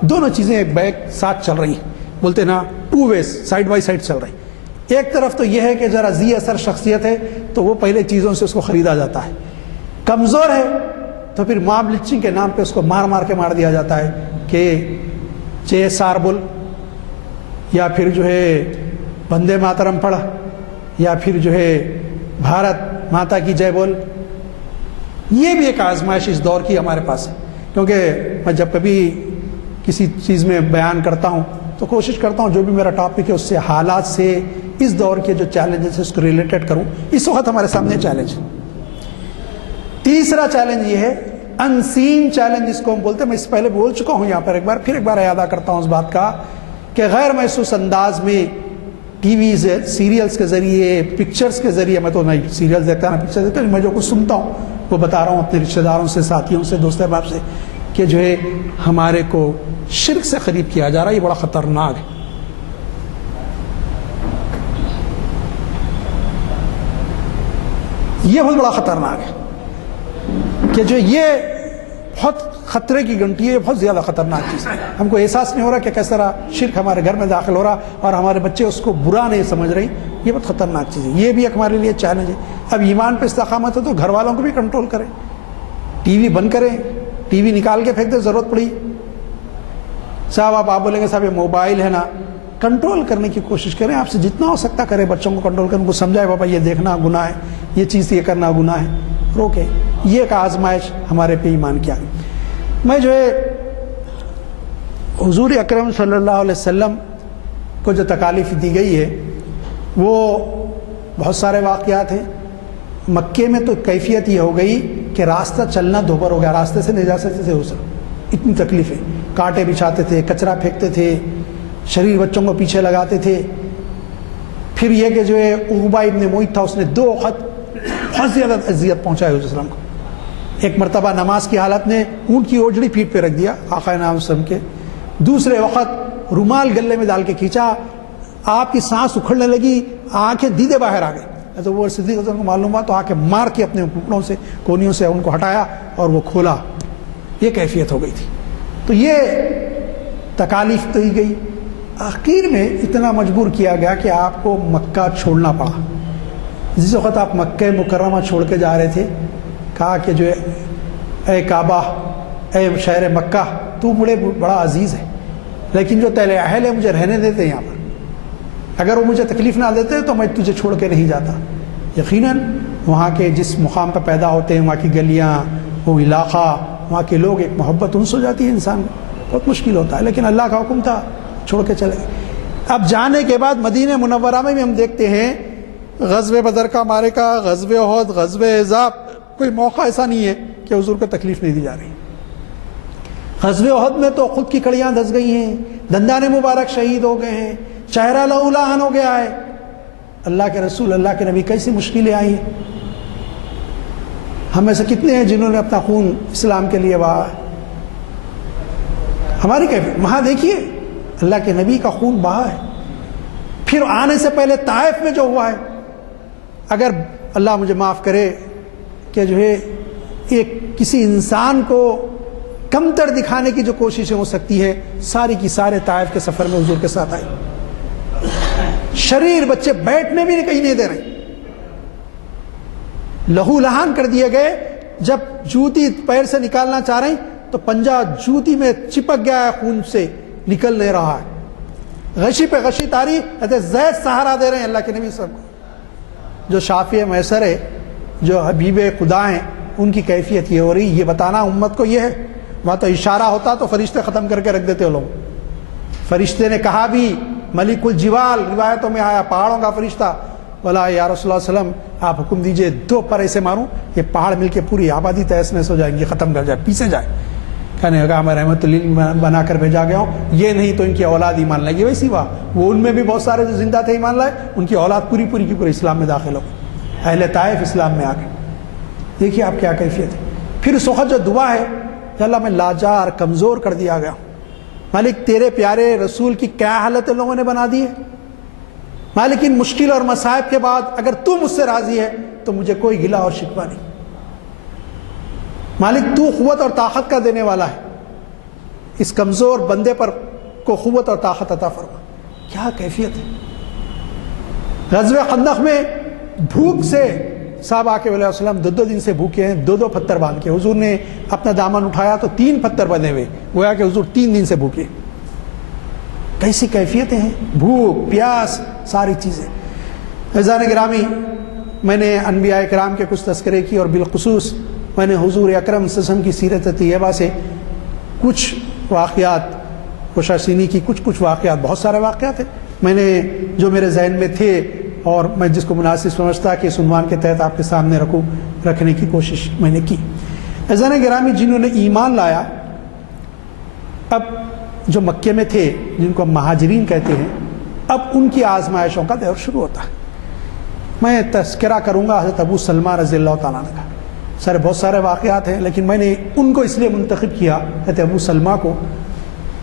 دونوں چیزیں ایک بیک ساتھ چل رہی ہیں, بولتے نا two ways, side by side چل رہی. ایک طرف تو یہ ہے کہ ذرا ذی اثر شخصیت ہے تو وہ پہلے چیزوں سے اس کو خریدا جاتا ہے, کمزور ہے تو پھر ماب لچنگ کے نام پہ اس کو مار مار کے مار دیا جاتا ہے کہ چے سار بول, یا پھر جو ہے وندے ماترم پڑھ, یا پھر جو ہے بھارت ماتا کی جے بول. یہ بھی ایک آزمائش اس دور کی ہمارے پاس ہے, کیونکہ میں جب کبھی کسی چیز میں بیان کرتا ہوں تو کوشش کرتا ہوں جو بھی میرا ٹاپک ہے اس سے, حالات سے, اس دور کے جو چیلنجز اس کو ریلیٹڈ کروں. اس وقت ہمارے سامنے چیلنج. تیسرا چیلنج یہ ہے ان سین چیلنج, جس کو ہم بولتے ہیں. میں اس سے پہلے بول چکا ہوں یہاں پر, پھر ایک بار یاد کرتا ہوں اس بات کا کہ غیر محسوس انداز میں ٹی ویز, سیریلز کے ذریعے, پکچرز کے ذریعے, میں تو نہیں سیریلز دیکھتا نہ پکچر دیکھتا, میں جو کچھ سنتا ہوں وہ بتا رہا ہوں اپنے رشتہ داروں سے, ساتھیوں سے, دوست احباب سے, کہ جو ہے ہمارے کو شرک سے قریب کیا جا رہا ہے. یہ بڑا خطرناک ہے. یہ بہت بڑا خطرناک ہے کہ جو یہ بہت خطرے کی گھنٹی ہے, بہت زیادہ خطرناک چیز ہے. ہم کو احساس نہیں ہو رہا کہ کس طرح شرک ہمارے گھر میں داخل ہو رہا اور ہمارے بچے اس کو برا نہیں سمجھ رہے. یہ بہت خطرناک چیز ہے. یہ بھی ایک ہمارے لیے چیلنج ہے. اب ایمان پہ استقامت ہے تو گھر والوں کو بھی کنٹرول کریں, ٹی وی بند کریں, ٹی وی نکال کے پھینک دیں ضرورت پڑی. صاحب آپ بولیں گے صاحب یہ موبائل ہے نا, کنٹرول کرنے کی کوشش کریں, آپ سے جتنا ہو سکتا کریں. بچوں کو کنٹرول کریں, ان کو سمجھائے بابا یہ دیکھنا گناہ ہے, یہ چیز یہ کرنا گناہ ہے, روکے. یہ ایک آزمائش ہمارے پہ ایمان کیا. میں جو ہے حضور اکرم صلی اللہ علیہ وسلم کو جو تکالیف دی گئی ہے وہ بہت سارے واقعات ہیں. مکے میں تو کیفیت یہ ہو گئی کہ راستہ چلنا دوبر ہو گیا, راستے سے نجاست سے ہو سکتا, اتنی تکلیفیں. کانٹے بچھاتے تھے, کچرا پھینکتے تھے, شریر بچوں کو پیچھے لگاتے تھے. پھر یہ کہ جو ہے عقبہ ابن معیط تھا, اس نے 2 وقت بہت زیادہ اذیت پہنچائی حضور صلی اللہ علیہ وسلم کو. ایک مرتبہ نماز کی حالت میں اونٹ کی اوجڑی پیٹھ پہ رکھ دیا آقا نام وسلم کے. دوسرے وقت رومال گلے میں ڈال کے کھینچا, آپ کی سانس اکھڑنے لگی, آنکھیں دیدے باہر آ گئی. تو وہ صدیق اکبر کو معلوم ہوا تو آ کے مار کے اپنے ٹکڑوں سے, کونیوں سے ان کو ہٹایا اور وہ کھولا. یہ کیفیت ہو گئی تھی. تو یہ تکالیف دی گئی. آخر میں اتنا مجبور کیا گیا کہ آپ کو مکہ چھوڑنا پڑا. جس وقت آپ مکہ مکرمہ چھوڑ کے جا رہے تھے, کہا کہ جو اے کعبہ, اے شہر مکہ, تو مجھے بڑا عزیز ہے, لیکن جو تیرے اہل ہے مجھے رہنے دیتے یہاں پر. اگر وہ مجھے تکلیف نہ دیتے تو میں تجھے چھوڑ کے نہیں جاتا. یقیناً وہاں کے جس مقام پہ پیدا ہوتے ہیں, وہاں کی گلیاں, وہ علاقہ, وہاں کے لوگ, ایک محبت انس ہو جاتی ہے انسان کو. بہت مشکل ہوتا ہے, لیکن اللہ کا حکم تھا, چھوڑ کے چلے گئے. اب جانے کے بعد مدینہ منورہ میں بھی ہم دیکھتے ہیں غزوہ بدر کا معرکہ, غزوہ احد, غزوہ احزاب, کوئی موقع ایسا نہیں ہے کہ حضور کو تکلیف نہیں دی جا رہی. غزوہ احد میں تو خود کی کڑیاں دھس گئی ہیں, دندان مبارک شہید ہو گئے ہیں, چہرہ لہو لہان ہو گیا ہے. اللہ کے رسول, اللہ کے نبی, کیسی مشکلیں آئی ہیں. ہم میں سے کتنے ہیں جنہوں نے اپنا خون اسلام کے لیے بہا. ہماری کیفیت وہاں دیکھیے, اللہ کے نبی کا خون بہا ہے. پھر آنے سے پہلے طائف میں جو ہوا ہے, اگر اللہ مجھے معاف کرے کہ جو ہے ایک کسی انسان کو کمتر دکھانے کی جو کوششیں ہو سکتی ہے, ساری کی سارے طائف کے سفر میں حضور کے ساتھ آئی. شریر بچے بیٹھنے بھی کہیں نہیں دے رہے, لہو لہان کر دیے گئے. جب جوتی پیر سے نکالنا چاہ رہے ہیں تو پنجہ جوتی میں چپک گیا ہے, خون سے نکل نہیں رہا ہے. غشی پہ غشی تاری, زید سہارا دے رہے ہیں اللہ کے نبی صاحب کو. جو شافع میسر ہے, جو حبیب خدا ہیں, ان کی کیفیت یہ ہو رہی. یہ بتانا امت کو یہ ہے. وہاں تو اشارہ ہوتا تو فرشتے ختم کر کے رکھ دیتے وہ لوگ. فرشتے نے کہا بھی, ملک الجبال روایتوں میں آیا, پہاڑوں کا فرشتہ, بولا یا رسول اللہ صلی اللہ علیہ وسلم آپ حکم دیجئے 2 پر ایسے ماروں یہ پہاڑ مل کے پوری آبادی تہس نہس ہو جائیں گی، ختم کر جائے، پیچھے جائے. کہنے لگا میں رحمت اللہ بنا کر بھیجا گیا ہوں، یہ نہیں تو ان کی اولاد ایمان لائے گی. ویسی ہوا، وہ ان میں بھی بہت سارے جو زندہ تھے ایمان لائے، ان کی اولاد پوری کی پوری اسلام میں داخل ہو گئی، اہل طائف اسلام میں آ گئے. دیکھیے آپ کیا کیفیت ہے. پھر اس وقت جو دعا ہے کہ اللہ میں لاچار کمزور کر دیا گیا، مالک تیرے پیارے رسول کی کیا حالت لوگوں نے بنا دی ہے. مالک ان مشکل اور مصائب کے بعد اگر تو مجھ سے راضی ہے تو مجھے کوئی گلہ اور شکوہ نہیں. مالک تو قوت اور طاقت کا دینے والا ہے، اس کمزور بندے پر کو قوت اور طاقت عطا فرما. کیا کیفیت ہے. غزوہ خندق میں بھوک سے صاحب آ کے علیہ السلام 2 دن سے بھوکے ہیں، 2 پتھر باندھ کے. حضور نے اپنا دامن اٹھایا تو 3 پتھر بندھے ہوئے، گویا کہ حضور 3 دن سے بھوکے. کیسی کیفیتیں ہیں، بھوک پیاس ساری چیزیں. عزیزان گرامی، میں نے انبیاء کرام کے کچھ تذکرے کی اور بالخصوص میں نے حضور اکرم صلی اللہ علیہ وسلم کی سیرت طیبہ سے کچھ واقعات کوشاشینی کی، کچھ واقعات، بہت سارے واقعات ہیں میں نے جو میرے ذہن میں تھے اور میں جس کو مناسب سمجھتا کہ اس عنوان کے تحت آپ کے سامنے رکھنے کی کوشش میں نے کی. عزیزان گرامی، جنہوں نے ایمان لایا، اب جو مکے میں تھے جن کو ہم مہاجرین کہتے ہیں، اب ان کی آزمائشوں کا دور شروع ہوتا ہے. میں تذکرہ کروں گا حضرت ابو سلمہ رضی اللہ تعالیٰ عنہ کا. بہت سارے واقعات ہیں لیکن میں نے ان کو اس لیے منتخب کیا، حضرت ابو سلمہ کو.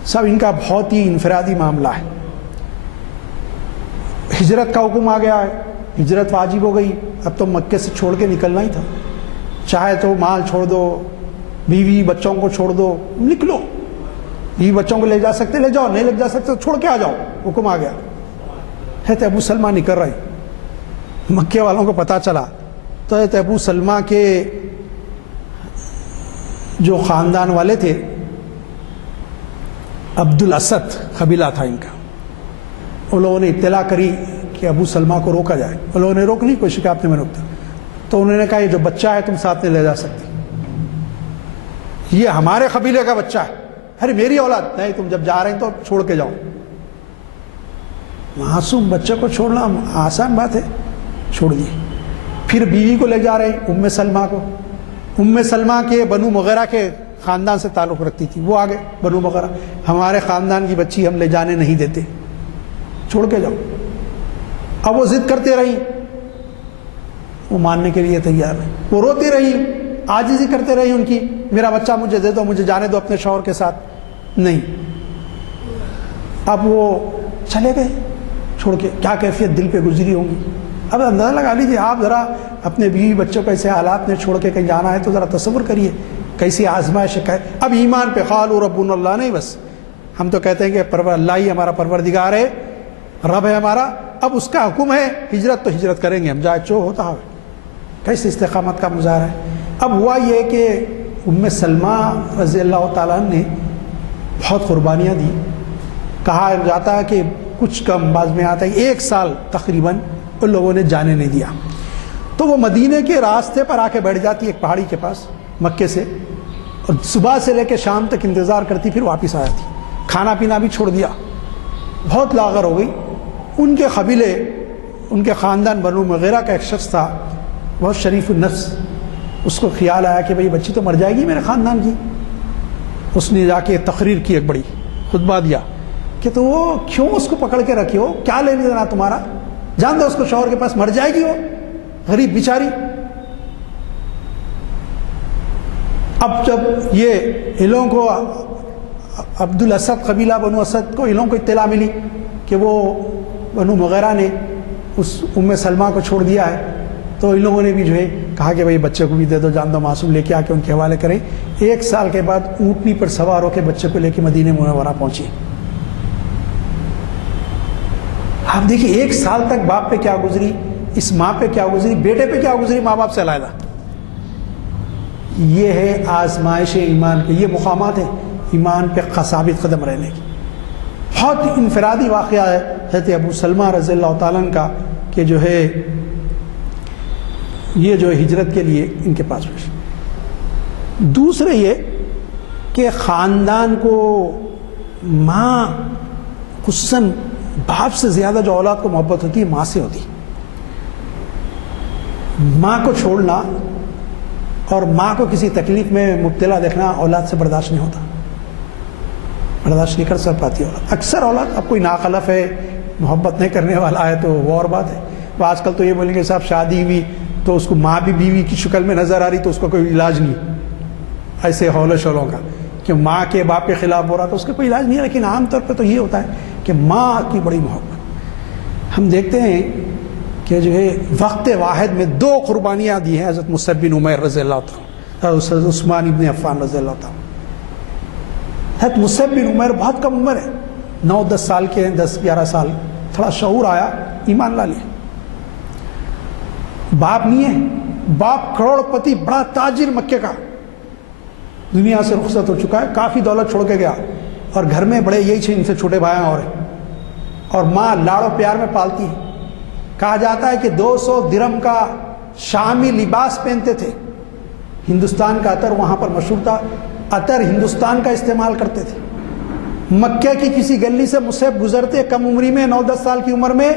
سب ان کا بہت ہی انفرادی معاملہ ہے. ہجرت کا حکم آ گیا ہے، ہجرت واجب ہو گئی، اب تو مکے سے چھوڑ کے نکلنا ہی تھا. چاہے تو مال چھوڑ دو، بیوی بچوں کو چھوڑ دو، نکلو. بیوی بچوں کو لے جا سکتے لے جاؤ، نہیں لے جا سکتے چھوڑ کے آ جاؤ، حکم آ گیا. حضرت ابو سلمہ نکل رہے. مکے والوں کو پتہ چلا تو حضرت ابو سلمہ کے جو خاندان والے تھے، عبد الاسد قبیلہ تھا ان کا، ان لوگوں نے اطلاع کری کہ ابو سلمہ کو روکا جائے. ان لوگوں نے روک نہیں، کوئی شکایت نہیں میں روکتا. تو انہوں نے کہا یہ جو بچہ ہے تم ساتھ نہیں لے جا سکتی، یہ ہمارے قبیلے کا بچہ ہے. ارے میری اولاد نہیں، تم جب جا رہے ہیں تو چھوڑ کے جاؤ. معصوم بچے کو چھوڑنا آسان بات ہے، چھوڑ دیے. پھر بیوی کو لے جا رہے ہیں، ام سلمہ کو. ام سلمہ کے بنو مغیرہ کے خاندان سے تعلق رکھتی تھی، وہ آگے بنو مغیرہ، ہمارے خاندان کی بچی ہم لے جانے نہیں دیتے، چھوڑ کے جاؤ. اب وہ ضد کرتے رہی، وہ ماننے کے لیے تیار ہے. وہ روتی رہی، عاجزی کرتے رہی ان کی، میرا بچہ مجھے دے دو، مجھے جانے دو اپنے شوہر کے ساتھ. نہیں. اب وہ چلے گئے چھوڑ کے. کیا کیفیت دل پہ گزری ہوں گی. اب اندازہ لگا لیجیے آپ ذرا، اپنے بیوی بچوں کو ایسے حالات میں چھوڑ کے کہیں جانا ہے تو ذرا تصور کریے کیسی آزمائش ہے. اب ایمان پہ قالوا ربنا اللہ نہیں، بس ہم تو کہتے ہیں کہ اللہ ہی ہمارا پروردگار ہے، رب ہے ہمارا. اب اس کا حکم ہے ہجرت، تو ہجرت کریں گے ہم، جائے چو ہوتا ہے. کیسی استقامت کا مظاہرہ ہے. اب ہوا یہ کہ ام سلمہ رضی اللہ تعالیٰ نے بہت قربانیاں دی. کہا جاتا ہے کہ کچھ کم، بعض میں آتا ہے 1 سال تقریباً ان لوگوں نے جانے نہیں دیا. تو وہ مدینے کے راستے پر آ کے بیٹھ جاتی ایک پہاڑی کے پاس مکے سے، اور صبح سے لے کے شام تک انتظار کرتی، پھر واپس آ جاتی. کھانا پینا بھی چھوڑ دیا، بہت لاغر ہو گئی. ان کے قبیلے، ان کے خاندان بنو مغیرہ کا ایک شخص تھا بہت شریف النفس، اس کو خیال آیا کہ بھئی بچی تو مر جائے گی میرے خاندان کی. اس نے جا کے تقریر کی، ایک بڑی خطبہ دیا کہ تو وہ کیوں اس کو پکڑ کے رکھی ہو، کیا لے لینا تمہارا، جان دو اس کو شوہر کے پاس، مر جائے گی وہ غریب بیچاری. اب جب یہ ان لوگوں کو عبد الاسد قبیلہ بنو اسد کو ان لوگوں کو اطلاع ملی کہ وہ بنو مغیرہ نے اس ام سلمہ کو چھوڑ دیا ہے، تو ان لوگوں نے بھی جو ہے کہا کہ بھئی بچے کو بھی دے دو، جان دو، معصوم لے کے آ کے ان کے حوالے کریں. 1 سال کے بعد اونٹنی پر سوار ہو کے بچے کو لے کے مدینہ منورہ پہنچی. آپ دیکھیے 1 سال تک باپ پہ کیا گزری، اس ماں پہ کیا گزری، بیٹے پہ کیا گزری، ماں باپ سے علیحدہ. یہ ہے آزمائش ایمان کے، یہ مقامات ہیں ایمان پہ ثابت قدم رہنے کی. بہت انفرادی واقعہ ہے حضرت ابو سلمہ رضی اللہ تعالیٰ عنہ کا کہ جو ہے یہ جو ہجرت کے لیے ان کے پاس پیش. دوسرے یہ کہ خاندان کو ماں خصوصاً باپ سے زیادہ جو اولاد کو محبت ہوتی ہے ماں سے ہوتی ہے. ماں کو چھوڑنا اور ماں کو کسی تکلیف میں مبتلا دیکھنا اولاد سے برداشت نہیں ہوتا، برداشت نہیں کر سک پاتی اولاد. اکثر اولاد، اب کوئی ناخلف ہے، محبت نہیں کرنے والا ہے تو وہ اور بات ہے. وہ آج کل تو یہ بولیں گے صاحب شادی ہوئی تو اس کو ماں بھی بیوی کی شکل میں نظر آ رہی تو اس کا کوئی علاج نہیں، ایسے ہولے شولوں کا کہ ماں کے باپ کے خلاف ہو رہا تو اس کا کوئی علاج نہیں ہے. لیکن عام طور پہ تو یہ ہوتا ہے کہ ماں کی بڑی محبت. ہم دیکھتے ہیں کہ جو ہے وقت واحد میں 2 قربانیاں دی ہیں حضرت مصعب بن عمیر رضی اللہ تعالیٰ، حضرت عثمان ابن عفان رضی اللہ تعالیٰ. حضرت مصعب بن عمیر بہت کم عمر ہے، 9-10 سال کے ہیں، 10-11 سال. تھوڑا شعور آیا، ایمان لا لیا. باپ نہیں ہے، باپ کروڑ پتی، بڑا تاجر مکے کا، دنیا سے رخصت ہو چکا ہے، کافی دولت چھوڑ کے گیا، اور گھر میں بڑے یہی ان سے چھوٹے بھائی اور ماں لاڑو پیار میں پالتی ہے. کہا جاتا ہے کہ 200 درہم کا شامی لباس پہنتے تھے. ہندوستان کا عطر وہاں پر مشہور تھا، عطر ہندوستان کا استعمال کرتے تھے. مکے کی کسی گلی سے مصعب گزرتے کم عمری میں، 9-10 سال کی عمر میں،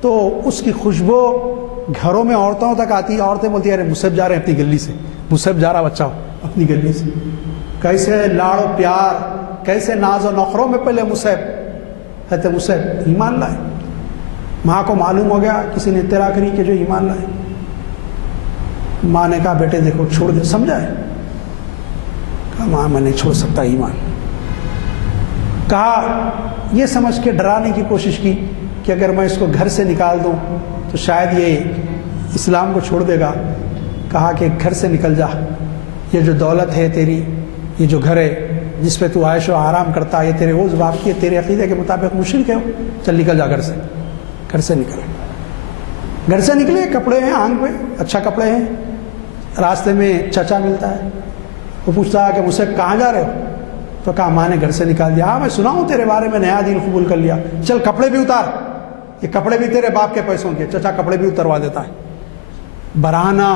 تو اس کی خوشبو گھروں میں عورتوں تک آتی. عورتیں بولتی ہیں ارے مصعب جا رہے ہیں اپنی گلی سے، مصعب جا رہا بچہ اپنی گلی سے. کیسے لاڑ و پیار، کیسے ناز و نخروں میں پہلے مصعب. کہتے مصعب ایمان لائے. ماں کو معلوم ہو گیا، کسی نے اطلاع کری کہ جو ایمان لائے. ماں نے کہا بیٹے دیکھو چھوڑ دے، سمجھا ہے؟ کہا ماں میں نہیں چھوڑ سکتا ایمان. کہا یہ سمجھ کے ڈرانے کی کوشش کی کہ اگر میں اس کو گھر سے نکال دوں تو شاید یہ اسلام کو چھوڑ دے گا. کہا کہ گھر سے نکل جا، یہ جو دولت ہے تیری، یہ جو گھر ہے جس پہ تو عائش و آرام کرتا، یہ تیرے عوض باپ کی، تیرے عقیدے کے مطابق مشرک ہے، چل نکل جا گھر سے. گھر سے نکلے، گھر سے نکلے، کپڑے ہیں آنکھ پہ، اچھا کپڑے ہیں. راستے میں چچا ملتا ہے، وہ پوچھتا ہے کہ مجھ سے کہاں جا رہے ہو؟ تو کہا ماں نے گھر سے نکال دیا. ہاں میں سنا ہوں تیرے بارے میں، نیا دین قبول کر لیا، چل کپڑے بھی اتار، یہ کپڑے بھی تیرے باپ کے پیسوں کے. چچا کپڑے بھی اتروا دیتا ہے. برہنہ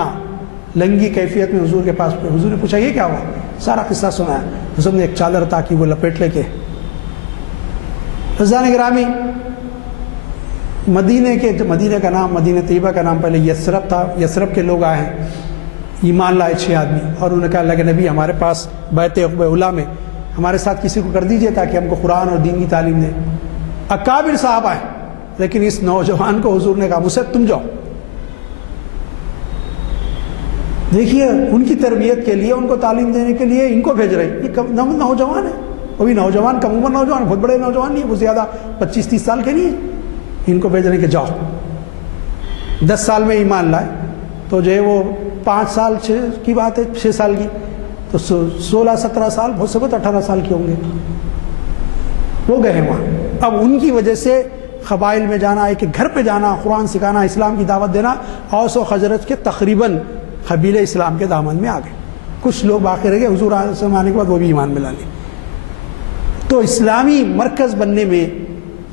لنگی کیفیت میں حضور کے پاس. حضور نے پوچھا یہ کیا ہوا؟ سارا قصہ سنا ہے. حضور نے ایک چادر تاکی وہ لپیٹ لے کے. عزیزان گرامی، مدینے کا نام، مدینہ طیبہ کا نام پہلے یثرب تھا. یثرب کے لوگ آئے ہیں، ایمان لائے 6 آدمی، اور انہوں نے کہا اللہ کے نبی ہمارے پاس بیت عقبہ اولیٰ میں ہمارے ساتھ کسی کو کر دیجئے تاکہ ہم کو قرآن اور دین کی تعلیم دیں. اکابر صاحب آئے، لیکن اس نوجوان کو حضور نے کہا مصعب تم جاؤ. دیکھیے ان کی تربیت کے لیے، ان کو تعلیم دینے کے لیے ان کو بھیج رہے. یہ نوجوان ہے، وہ بھی نوجوان، کم عمر نوجوان، بہت بڑے نوجوان نہیں، وہ زیادہ 25-30 سال کے نہیں ہیں. ان کو بھیج رہے کہ جاؤ. 10 سال میں ایمان لائے تو جو ہے وہ 5 سال کی بات ہے، 6 سال کی، تو 16-17 سال، بہت سے بہت 18 سال کے ہوں گے، وہ گئے وہاں. اب ان کی وجہ سے قبائل میں جانا، ایک گھر پہ جانا، قرآن سکھانا، اسلام کی دعوت دینا، اوس و خزرج کے تقریباً قبیلے اسلام کے دامن میں آ گئے. کچھ لوگ باقی رہ گئے، حضور علیہ السلام آنے کے بعد وہ بھی ایمان میں لا لی. تو اسلامی مرکز بننے میں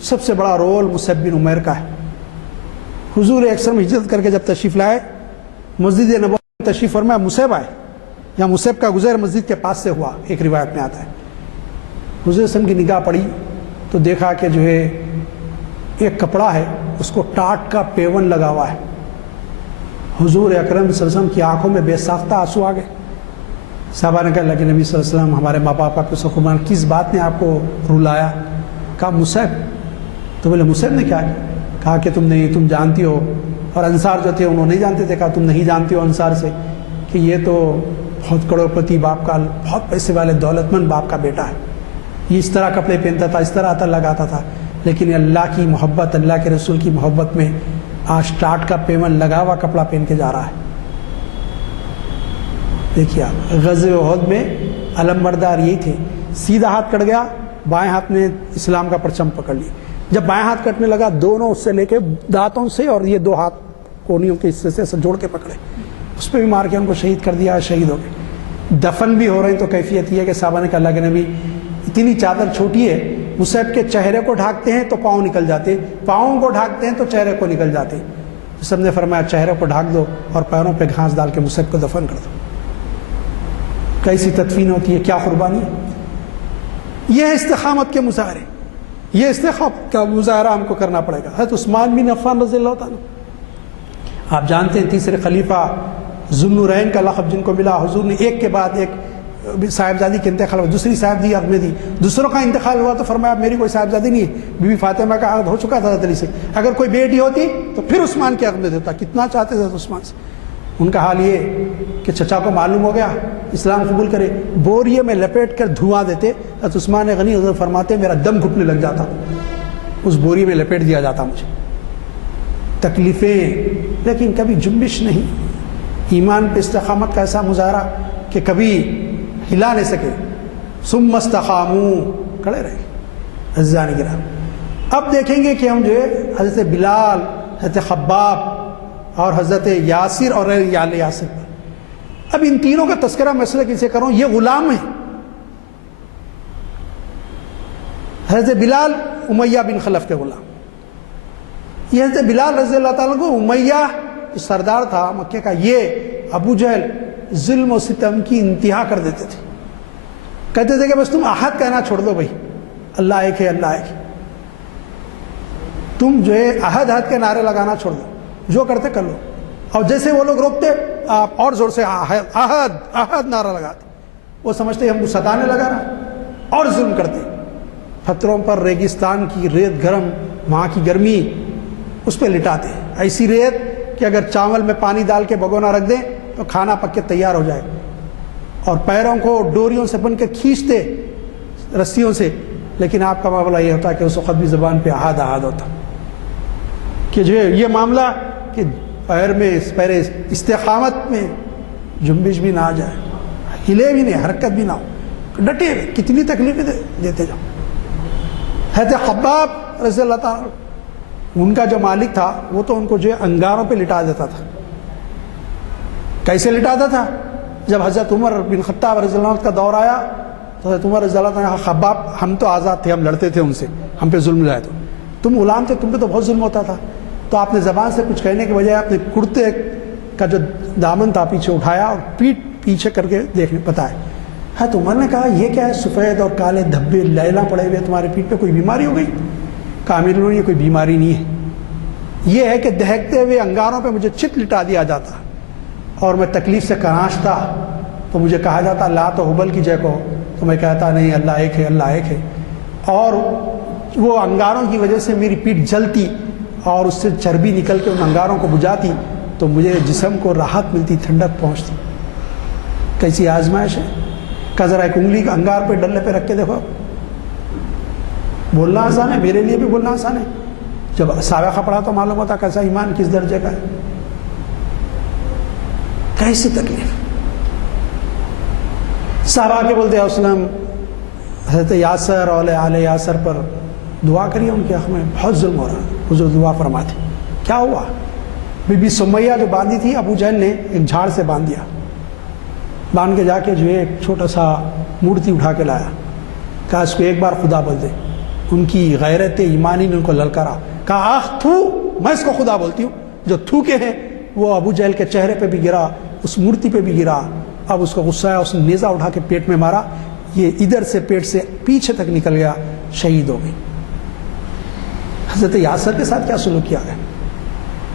سب سے بڑا رول مصعب بن عمیر کا ہے. حضور اکثر ہجرت کر کے جب تشریف لائے، مسجد نبوی میں تشریف فرمایا، مصعب آئے، یا مصعب کا گزر مسجد کے پاس سے ہوا، ایک روایت میں آتا ہے. حضور وسلم کی نگاہ پڑی تو دیکھا کہ جو ہے ایک کپڑا ہے، اس کو ٹاٹ کا پیون لگا ہوا ہے. حضور اکرم صلی اللہ علیہ وسلم کی آنکھوں میں بے ساختہ آنسو آ گئے. صحابہ نے کہا اللہ کے نبی صلی اللہ علیہ وسلم، ہمارے ماں باپ آپ کو قربان، کس بات نے آپ کو رلایا؟ کہا مصعب. تو بولے مصعب نے کیا کہا کہ تم جانتی ہو، اور انصار جو تھے انہوں نہیں جانتے تھے. کہا تم نہیں جانتی ہو انصار سے کہ یہ تو بہت کروڑپتی باپ کا، بہت پیسے والے دولت مند باپ کا بیٹا ہے. یہ اس طرح کپڑے پہنتا تھا، اس طرح عطر لگاتا تھا، لیکن اللہ کی محبت، اللہ کے رسول کی محبت میں آج ٹاٹ کا پیون لگا ہوا کپڑا پہن کے جا رہا ہے. دیکھیے آپ، غزوہ احد میں علم بردار یہی تھے. سیدھا ہاتھ کٹ گیا، بائیں ہاتھ نے اسلام کا پرچم پکڑ لی. جب بائیں ہاتھ کٹنے لگا، دونوں اس سے لے کے دانتوں سے اور یہ 2 ہاتھ کونیوں کے حصے سے جوڑ کے پکڑے، اس پہ بھی مار کے ان کو شہید کر دیا، شہید ہو گئے. دفن بھی ہو رہے ہیں تو کیفیت یہ ہے کہ صحابہ نے کہا اللہ کے نبی اتنی چادر چھوٹی ہے، مصعب کے چہرے کو ڈھانکتے ہیں تو پاؤں نکل جاتے، پاؤں کو ڈھانکتے ہیں تو چہرے کو نکل جاتے. سب نے فرمایا چہرے کو ڈھانک دو اور پیروں پہ گھاس ڈال کے مصعب کو دفن کر دو. کیسی تدفین ہوتی ہے، کیا قربانی ہے. یہ ہے استقامت کے مظاہرے، یہ استقامت کا مظاہرہ ہم کو کرنا پڑے گا. حضرت عثمان بن عفان رضی اللہ تعالیٰ آپ جانتے ہیں تیسرے خلیفہ ذوالنورین کا لقب جن کو ملا، حضور نے ایک کے بعد ایک صاحبزادی کے انتقال ہوا، دوسری صاحبزادی عقد میں دی، دوسروں کا انتقال ہوا تو فرمایا میری کوئی صاحبزادی نہیں ہے، بی بی فاطمہ کا عقد ہو چکا تھا حضرت علی سے، اگر کوئی بیٹی ہوتی تو پھر عثمان کے عقد میں دیتا، کتنا چاہتے تھے عثمان سے۔ ان کا حال یہ کہ چچا کو معلوم ہو گیا اسلام قبول کرے، بوریے میں لپیٹ کر دھواں دیتے، حضرت عثمان غنی حضرت فرماتے میرا دم گھٹنے لگ جاتا، اس بوریے میں لپیٹ دیا جاتا مجھے، تکلیفیں، لیکن کبھی جنبش نہیں، ایمان پہ استقامت کا ایسا مظاہرہ کہ کبھی ہلا نہیں سکے، ثم استقاموا، کھڑے رہے عزیزان گرامی۔ اب دیکھیں گے کہ ہم جو ہے حضرت بلال، حضرت خباب اور حضرت یاسر اور آل یاسر پر، اب ان تینوں کا تذکرہ میں اس لیے کیسے کروں، یہ غلام ہیں۔ حضرت بلال امیہ بن خلف کے غلام، یہ حضرت بلال رضی اللہ تعالیٰ کو امیہ جو سردار تھا مکے کا، یہ ابو جہل ظلم و ستم کی انتہا کر دیتے تھے، کہتے تھے کہ بس تم احد کہنا چھوڑ دو بھائی، اللہ ایک ہے، اللہ ایک ہے، تم جو ہے احد احد کے نعرے لگانا چھوڑ دو، جو کرتے کر لو، اور جیسے وہ لوگ روکتے آپ اور زور سے احد احد نعرہ لگاتے، وہ سمجھتے ہم کو ستانے لگا رہا، اور ظلم کرتے، پتھروں پر ریگستان کی ریت گرم، وہاں کی گرمی اس پہ لٹاتے، ایسی ریت کہ اگر چاول میں پانی ڈال کے بھگونا رکھ دیں تو کھانا پک کے تیار ہو جائے، اور پیروں کو ڈوریوں سے بن کے کھینچتے رسیوں سے، لیکن آپ کا معاملہ یہ ہوتا کہ اس وقت بھی زبان پہ احد احد ہوتا کہ جو یہ معاملہ کہ پیر استقامت میں جنبش بھی نہ آ جائے، ہلے بھی نہیں، حرکت بھی نہ ہو، ڈٹے ہوئے، کتنی تکلیفیں دیتے جاؤ۔ حضرت خباب رضی اللہ تعالیٰ ان کا جو مالک تھا وہ تو ان کو جو انگاروں پہ لٹا دیتا تھا، کیسے لٹاتا تھا، جب حضرت عمر بن خطاب رضی اللہ عنہ کا دور آیا تو حضرت عمر رضی اللہ عنہ خباب ہم تو آزاد تھے، ہم لڑتے تھے ان سے، ہم پہ ظلم جائے تو تم غلام تھے، تم پہ تو بہت ظلم ہوتا تھا، تو آپ نے زبان سے کچھ کہنے کے بجائے اپنے کرتے کا جو دامن تھا پیچھے اٹھایا اور پیٹ پیچھے کر کے دیکھنے بتایا، ہے تو عمر نے کہا یہ کیا ہے، سفید اور کالے دھبے لیلا پڑے ہوئے تمہارے پیٹ پہ، کوئی بیماری ہو گئی؟ کہا امیر المومنین یہ کوئی بیماری نہیں ہے، یہ ہے کہ دہکتے ہوئے انگاروں پہ مجھے چت لٹا دیا جاتا اور میں تکلیف سے کناشتا تو مجھے کہا جاتا لات و حبل کی جے کو، تو میں کہتا نہیں اللہ ایک ہے، اللہ ایک ہے، اور وہ انگاروں کی وجہ سے میری پیٹھ جلتی اور اس سے چربی نکل کے ان انگاروں کو بجھاتی تو مجھے جسم کو راحت ملتی، ٹھنڈک پہنچتی۔ کیسی آزمائش ہے، کہ ذرا ایک انگلی کا انگار پہ ڈلے پہ رکھ کے دیکھو، بولنا آسان ہے، میرے لیے بھی بولنا آسان ہے، جب سابقہ پڑھا تو معلوم ہوتا کیسا ایمان کس درجے کا ہے، کیسی تکلیف۔ صحابہ کے بولتے وسلم حضرت یاسر اور آل یاسر پر دعا کریے، ان کے حق میں بہت ظلم ہو رہا ہے، حضور دعا فرماتے۔ کیا ہوا؟ بی بی سمیہ جو باندھی تھی ابو جہل نے ایک جھاڑ سے باندھ دیا، باندھ کے جا کے جو ہے ایک چھوٹا سا مورتی اٹھا کے لایا، کہا اس کو ایک بار خدا بول دے، ان کی غیرت ایمانی نے ان کو للکارا، کہا آخ تھو، میں اس کو خدا بولتی ہوں، جو تھوکے ہیں وہ ابو جہل کے چہرے پہ بھی گرا، اس مورتی پہ بھی گرا، اب اس کو غصہ آیا، اس نے نیزہ اٹھا کے پیٹ میں مارا، یہ ادھر سے پیٹ سے پیچھے تک نکل گیا، شہید ہو گئی۔ حضرت یاسر کے ساتھ کیا سلوک کیا گیا؟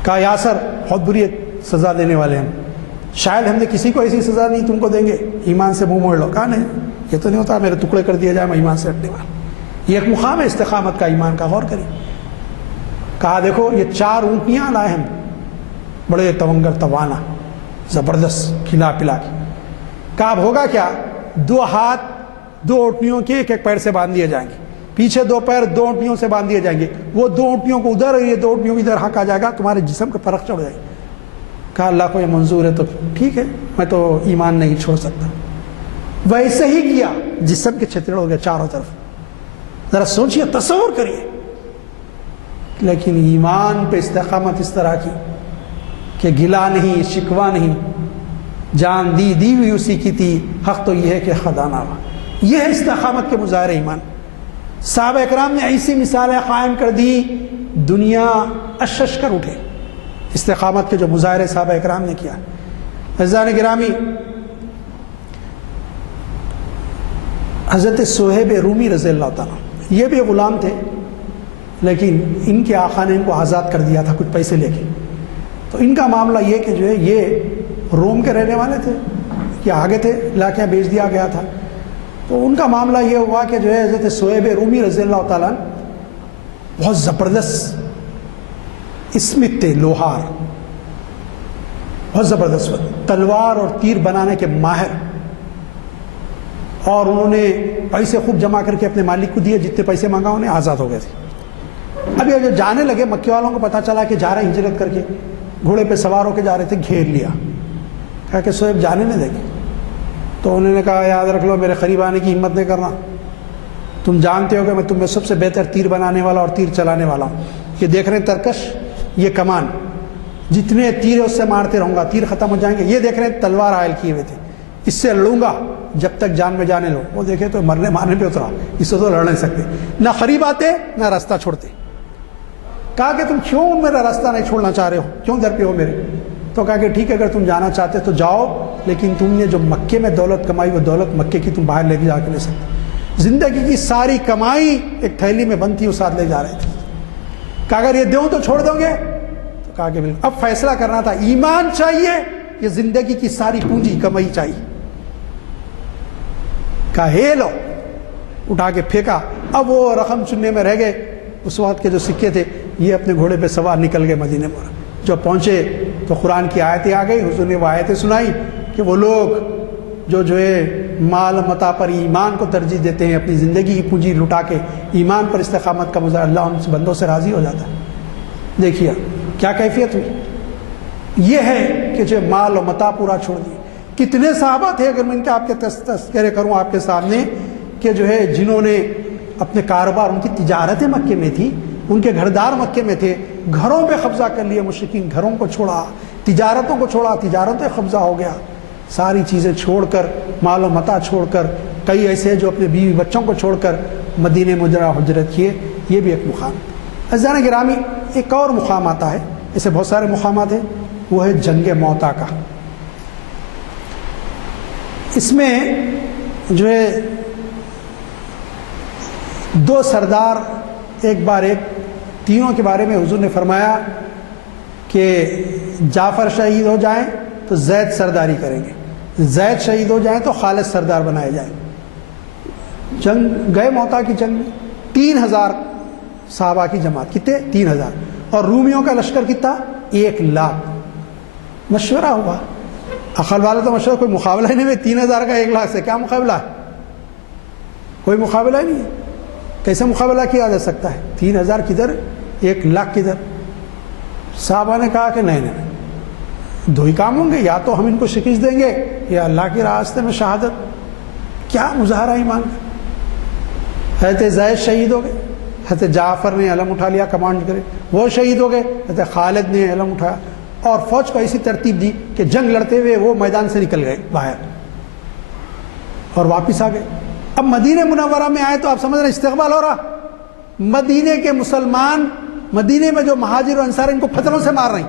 کہا یاسر بہت بری سزا دینے والے ہیں، شاید ہم نے کسی کو ایسی سزا نہیں تم کو دیں گے، ایمان سے منہ موڑ لو۔ کہا نہیں، یہ تو نہیں ہوتا میرے ٹکڑے کر دیا جائے میں ایمان سے ہٹنے والا، یہ ایک مقام ہے استقامت کا، ایمان کا، غور کریے۔ کہا دیکھو یہ 4 اونٹنیاں لائے ہیں، بڑے تونگر توانا زبردست، کھلا پلا کے۔ کہا اب ہوگا کیا، 2 ہاتھ 2 اونٹنیوں کے ایک ایک پیر سے باندھ دیے جائیں گے، پیچھے 2 پیر 2 اونٹنیوں سے باندھ دیے جائیں گے، وہ 2 اونٹنیوں کو ادھر اور یہ 2 اونٹنیوں کو ادھر ہکا جائے گا، تمہارے جسم کا فرق چڑھ جائے گا۔ کہا اللہ کو یہ منظور ہے تو ٹھیک ہے، میں تو ایمان نہیں چھوڑ سکتا۔ ویسے ہی کیا، جسم کے چھتڑ ہو گئے چاروں طرف، ذرا سوچیے، تصور کریے۔ لیکن ایمان پہ استقامت اس طرح کی کہ گلا نہیں، شکوہ نہیں، جان دی ہوئی اسی کی تھی، حق تو یہ ہے کہ خدا نہ ہوا۔ یہ ہے استقامت کے مظاہرے ایمان۔ صحابہ اکرام نے ایسی مثالیں قائم کر دی، دنیا اشش کر اٹھے، استقامت کے جو مظاہرے صحابہ اکرام نے کیا۔ عزیزان گرامی، حضرت صہیب رومی رضی اللہ تعالیٰ یہ بھی غلام تھے، لیکن ان کے آقا نے ان کو آزاد کر دیا تھا کچھ پیسے لے کے۔ تو ان کا معاملہ یہ کہ جو ہے یہ روم کے رہنے والے تھے، یہ آگے تھے، علاقہ بیچ دیا گیا تھا. تو ان کا معاملہ یہ ہوا کہ جو ہے حضرت صہیب رومی رضی اللہ تعالیٰ بہت زبردست اسمت تھے، لوہار، بہت زبردست تلوار اور تیر بنانے کے ماہر، اور انہوں نے پیسے خوب جمع کر کے اپنے مالک کو دیے، جتنے پیسے مانگا انہیں آزاد ہو گئے تھے. اب یہ جو جانے لگے مکے والوں کو پتہ چلا کہ جا رہے ہیں ہجرت کر کے، گھوڑے پہ سوار ہو کے جا رہے تھے، گھیر لیا، کہا کہ صہیب جانے نہیں دیں گے. تو انہوں نے کہا یاد رکھ لو میرے قریب آنے کی ہمت نہیں کرنا، تم جانتے ہو کہ میں تم میں سب سے بہتر تیر بنانے والا اور تیر چلانے والا ہوں. یہ دیکھ رہے ہیں ترکش، یہ کمان، جتنے تیر اس سے مارتے رہوں گا، تیر ختم ہو جائیں گے. یہ دیکھ رہے ہیں تلوار حائل کیے ہوئے تھے، اس سے لڑوں گا جب تک جان میں جانے لو. وہ دیکھے تو مرنے مارنے پہ اترا، اس سے تو لڑ نہیں سکتے، نہ قریب آتے نہ راستہ چھوڑتے. کہا کہ تم کیوں میرا راستہ نہیں چھوڑنا چاہ رہے ہو، کیوں در پہ ہو میرے؟ تو کہا کہ ٹھیک ہے اگر تم جانا چاہتے تو جاؤ، لیکن تم نے جو مکے میں دولت کمائی وہ دولت مکے کی تم باہر لے کے جا کے لے سکتے. زندگی کی ساری کمائی ایک تھیلی میں بند تھی، وہ ساتھ لے جا رہے تھے. کہا اگر یہ دوں تو چھوڑ دو گے؟ تو کہا کہ بالکل. اب فیصلہ کرنا تھا، ایمان چاہیے یہ زندگی کی ساری پونجی کمائی چاہیے. کہا ہے لو، اٹھا کے پھینکا. اب وہ رقم چننے میں رہ گئے، اس وقت کے جو سکے تھے. یہ اپنے گھوڑے پہ سوار نکل گئے مدینے میں. جو پہنچے تو قرآن کی آیتیں آ گئی، حضور نے وہ آیتیں سنائی کہ وہ لوگ جو ہے مال متاع پر ایمان کو ترجیح دیتے ہیں، اپنی زندگی کی پونجی لٹا کے ایمان پر استقامت کا مظاہرہ، اللہ ان بندوں سے راضی ہو جاتا ہے. دیکھیے کیا کیفیت ہوئی. یہ ہے کہ جو مال و متاع پورا چھوڑ دیے. کتنے صحابہ تھے اگر میں ان کے آپ کے تذکرے کروں آپ کے سامنے، کہ جو ہے جنہوں نے اپنے کاروبار، ان کی تجارتیں مکے میں تھی، ان کے گھردار مکے میں تھے، گھروں پہ قبضہ کر لیے مشرکین، گھروں کو چھوڑا، تجارتوں کو چھوڑا، تجارتیں قبضہ ہو گیا. ساری چیزیں چھوڑ کر، مال و متاع چھوڑ کر، کئی ایسے جو اپنے بیوی بچوں کو چھوڑ کر مدینے مجرہ ہجرت کیے. یہ بھی ایک مقام. عزیزان گرامی، ایک اور مقام آتا ہے، ایسے بہت سارے مقامات ہیں، وہ ہے جنگ موتا کا. اس میں جو ہے دو سردار ایک بار ایک، تینوں کے بارے میں حضور نے فرمایا کہ جعفر شہید ہو جائیں تو زید سرداری کریں گے، زید شہید ہو جائیں تو خالد سردار بنائے جائیں. جنگ گئے موتا کی جنگ میں 3000 صحابہ کی جماعت، کتنے؟ 3000. اور رومیوں کا لشکر کتنا؟ 1,00,000. مشورہ ہوا، عقل والے تو مشورہ، کوئی مقابلہ ہی نہیں ہے. 3000 کا 1,00,000 سے کیا مقابلہ ہے؟ کوئی مقابلہ ہی نہیں ہے. کیسے مقابلہ کیا جا سکتا ہے؟ 3000 کدھر، 1,00,000 کدھر؟ صحابہ نے کہا کہ نہیں، دو ہی کام ہوں گے، یا تو ہم ان کو شکست دیں گے یا اللہ کے راستے میں شہادت. کیا مظاہرہ ایمان کا. حضرت زید شہید ہو گئے، حضرت جعفر نے علم اٹھا لیا کمانڈ کرے، وہ شہید ہو گئے، حضرت خالد نے علم اٹھایا، اور فوج کو ایسی ترتیب دی کہ جنگ لڑتے ہوئے وہ میدان سے نکل گئے باہر اور واپس آ گئے. اب مدینہ منورہ میں آئے تو آپ سمجھ رہے استقبال ہو رہا. مدینے کے مسلمان، مدینے میں جو مہاجر و انصار، ان کو پتھروں سے مار رہے ہیں،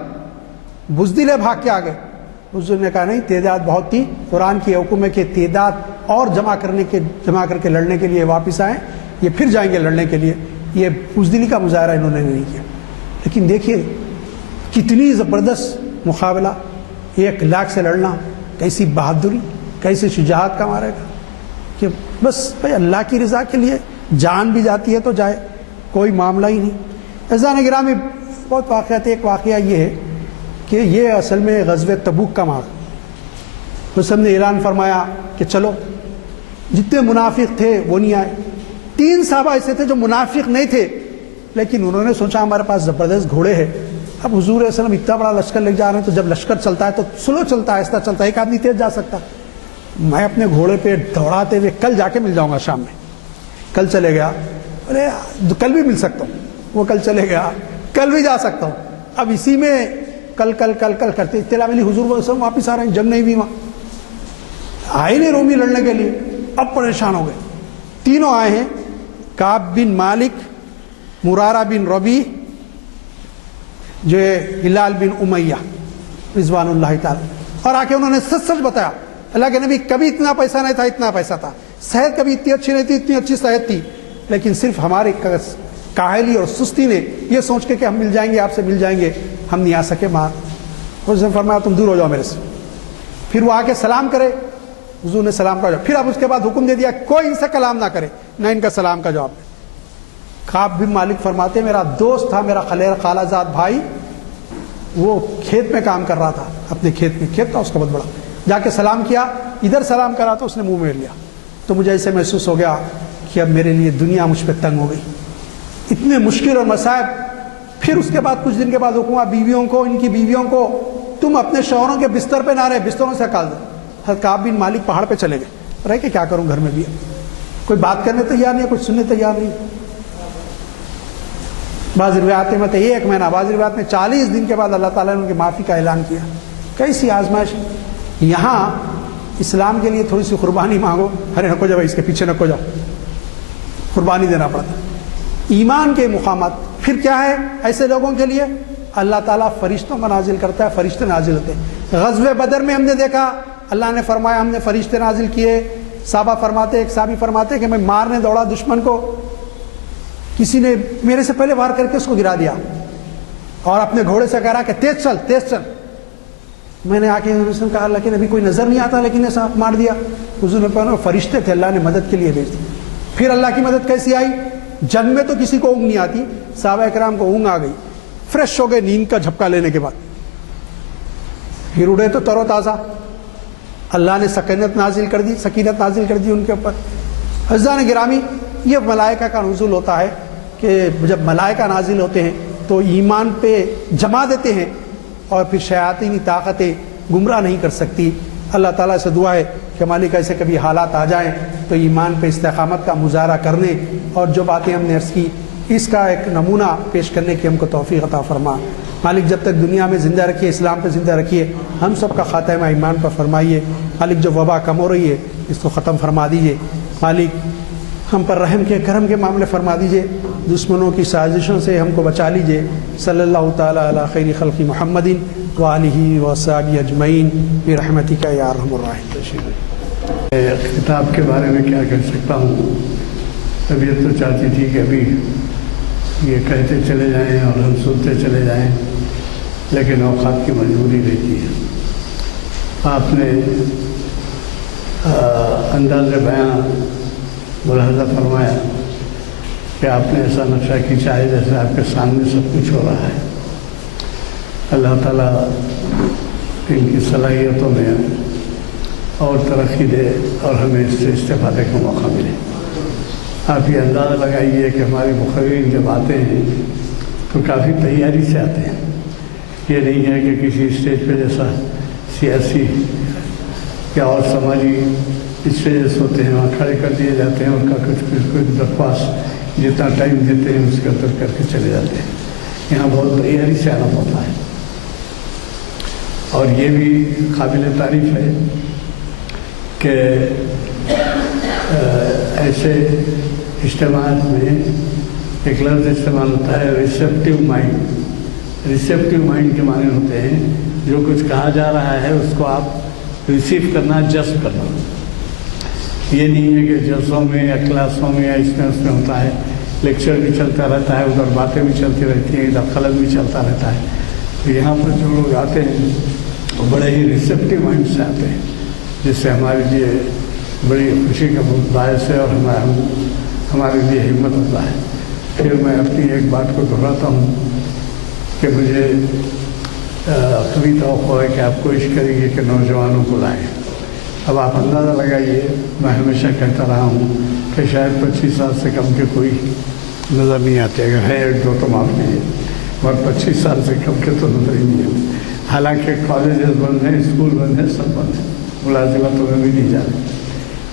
بزدل ہے، بھاگ کے آ گئے. حضور نے کہا نہیں، تعداد بہت تھی، قرآن کی حکم ہے کہ تعداد اور جمع کر کے لڑنے کے لیے واپس آئیں، یہ پھر جائیں گے لڑنے کے لیے. یہ بزدلی کا مظاہرہ انہوں نے نہیں کیا. لیکن دیکھیے کتنی زبردست مقابلہ، 1,00,000 سے لڑنا، کیسی بہادری، کیسی شجاعت کا مارے گا کہ بس بھائی اللہ کی رضا کے لیے جان بھی جاتی ہے تو جائے، کوئی معاملہ ہی نہیں. عزیزان گرامی، بہت واقعات. ایک واقعہ یہ ہے کہ یہ اصل میں غزوہ تبوک کا موقع. حسن نے اعلان فرمایا کہ چلو. جتنے منافق تھے وہ نہیں آئے. 3 صحابہ ایسے تھے جو منافق نہیں تھے، لیکن انہوں نے سوچا ہمارے پاس زبردست گھوڑے ہیں. اب حضور علیہ السلام اتنا بڑا لشکر لے جا رہے ہیں، تو جب لشکر چلتا ہے تو سلو چلتا ہے، ایسا چلتا ہے، ایک آدمی تیز جا سکتا. میں اپنے گھوڑے پہ دوڑاتے ہوئے کل جا کے مل جاؤں گا شام میں. کل چلے گیا، ارے کل بھی مل سکتا ہوں. وہ کل چلے گیا، کل بھی جا سکتا ہوں. اب اسی میں کل کرتے اطلاع ملی حضور علیہ السلام واپس آ رہے ہیں، جنگ نہیں بھی وہاں. آئے نہیں رومی لڑنے کے لیے. اب پریشان ہو گئے. تینوں آئے ہیں، کعب بن مالک، مرارہ بن ربیع، جو ہے ہلال بن امیہ رضوان اللہ تعالی. اور آ کے انہوں نے سچ بتایا، اللہ کے نبی کبھی اتنا پیسہ نہیں تھا، اتنا پیسہ تھا، صحت کبھی اتنی اچھی نہیں تھی، اتنی اچھی صحت تھی، لیکن صرف ہمارے کاہلی اور سستی نے یہ سوچ کے کہ ہم مل جائیں گے، آپ سے مل جائیں گے، ہم نہیں آ سکے. اس نے فرمایا تم دور ہو جاؤ میرے سے. پھر وہ آ کے سلام کرے, حضور نے سلام کا جواب, پھر اب اس کے بعد حکم دے دیا کوئی ان سے کلام نہ کرے, نہ ان کا سلام کا جواب. کعب بن مالک فرماتے میرا دوست تھا, میرا خالہ زاد بھائی, وہ کھیت میں کام کر رہا تھا, اپنے کھیت میں, کھیت تھا اس کا بہت بڑا, جا کے سلام کیا, ادھر سلام کرا تو اس نے منہ میں لیا. تو مجھے ایسے محسوس ہو گیا کہ اب میرے لیے دنیا مجھ پہ تنگ ہو گئی, اتنے مشکل اور مصائب. پھر اس کے بعد کچھ دن کے بعد حکم بیویوں کو, ان کی بیویوں کو, تم اپنے شوہروں کے بستر پہ نہ رہے, بستروں سے ہٹا دو. حضرت کعب بن مالک پہاڑ پہ چلے گئے, رہ کے کیا کروں, گھر میں بھی کوئی بات کرنے تیار نہیں ہے, کچھ سننے تیار نہیں. بعض روایات میں 1 مہینہ, بعض روایات میں 40 دن کے بعد اللہ تعالیٰ نے ان کی معافی کا اعلان کیا. کیسی آزمائش. یہاں اسلام کے لیے تھوڑی سی قربانی مانگو, ارے نکو جاؤ, اس کے پیچھے نکو جاؤ, قربانی دینا پڑتا. ایمان کے مقامات پھر کیا ہے ایسے لوگوں کے لیے؟ اللہ تعالیٰ فرشتوں کو نازل کرتا ہے, فرشتے نازل ہوتے ہیں. غزوہ بدر میں ہم نے دیکھا, اللہ نے فرمایا ہم نے فرشتے نازل کیے. صحابہ فرماتے, ایک صحابی فرماتے کہ میں مارنے دوڑا دشمن کو, کسی نے میرے سے پہلے وار کر کے اس کو گرا دیا اور اپنے گھوڑے سے کہہ رہا کہ تیز چل تیز چل. میں نے آ کے کہا اللہ کے نبی کوئی نظر نہیں آتا لیکن ایسا مار دیا. حضور نے کہا فرشتے تھے, اللہ نے مدد کے لیے بھیج دی. پھر اللہ کی مدد کیسی آئی؟ جنگ میں تو کسی کو اونگ نہیں آتی, صحابہ کرام کو اونگ آ گئی, فریش ہو گئے نیند کا جھپکا لینے کے بعد, پھر اڑے تو تر و تازہ. اللہ نے سکینت نازل کر دی, سکینت نازل کر دی ان کے اوپر. عزیزان گرامی, یہ ملائکہ کا نزول ہوتا ہے کہ جب ملائکہ نازل ہوتے ہیں تو ایمان پہ جما دیتے ہیں اور پھر شیاطینی طاقتیں گمراہ نہیں کر سکتی. اللہ تعالیٰ سے دعا ہے کہ مالک ایسے کبھی حالات آ جائیں تو ایمان پہ استقامت کا مظاہرہ کرنے اور جو باتیں ہم نے عرض کی اس کا ایک نمونہ پیش کرنے کی ہم کو توفیق عطا فرما. مالک جب تک دنیا میں زندہ رکھیے, اسلام پہ زندہ رکھیے, ہم سب کا خاتمہ ایمان پر فرمائیے. مالک جو وبا کم ہو رہی ہے اس کو ختم فرما دیجیے. مالک ہم پر رحم کے کرم کے معاملے فرما دیجیے, دشمنوں کی سازشوں سے ہم کو بچا لیجیے. صلی اللہ تعالیٰ علی خیر خلق محمد وآلہ وصحبہ اجمعین برحمتک یا ارحم الراحمین. کتاب کے بارے میں کیا کہہ سکتا ہوں, طبیعت تو چاہتی تھی کہ ابھی یہ کہتے چلے جائیں اور ہم سنتے چلے جائیں, لیکن اوقات کی مجبوری رہتی ہے. آپ نے انداز بیان ملاحظہ فرمایا کہ آپ نے ایسا نقشہ کھینچا ہے جیسے آپ کے سامنے سب کچھ ہو رہا ہے. اللہ تعالیٰ ان کی صلاحیتوں میں اور ترقی دے اور ہمیں اس سے استفادے کا موقع ملے. آپ یہ اندازہ لگائیے کہ ہمارے مقررین جب آتے ہیں تو کافی تیاری سے آتے ہیں. یہ نہیں ہے کہ کسی اسٹیج پہ جیسا سیاسی یا اور سماجی اسٹیجز ہوتے ہیں وہاں کھڑے کر دیے جاتے ہیں, ان کا کچھ بکواس جتنا ٹائم دیتے ہیں اس کا ادھر کر کے چلے جاتے ہیں. یہاں بہت تیاری سے آنا پڑتا ہے اور یہ بھی قابل تعریف ہے کہ ایسے اجتماعات میں ایک لفظ استعمال ہوتا ہے ریسیپٹیو مائنڈ. ریسیپٹیو مائنڈ کے معنی ہوتے ہیں جو کچھ کہا جا رہا ہے اس کو آپ ریسیو کرنا, جذب کرنا. یہ نہیں ہے کہ جلسوں میں یا کلاسوں میں یا اس میں ہوتا ہے, لیکچر بھی چلتا رہتا ہے, ادھر باتیں بھی چلتی رہتی ہیں, ادھر خلل بھی چلتا رہتا ہے. تو یہاں پر جو لوگ آتے ہیں وہ بڑے ہی ریسیپٹیو مائنڈ سے آتے ہیں, جس سے ہمارے لیے بڑی خوشی کا باعث ہے اور ہمارے لیے ہمت ہوتا ہے. پھر میں اپنی ایک بات کو دہراتا ہوں کہ مجھے کبھی توقع ہے کہ آپ کوشش کریں گے کہ نوجوانوں کو لائیں. اب آپ اندازہ لگائیے, میں ہمیشہ کہتا رہا ہوں کہ شاید 25 سال سے کم کے کوئی نظر نہیں آتے. اگر ہے ایک دو تو معاف کیجیے, اور 25 سال سے کم کے تو نظر ہی نہیں آتے. حالانکہ کالجز بند ہیں, اسکول بند ہیں, سب بند ہیں, ملازمتوں میں بھی نہیں جا رہے.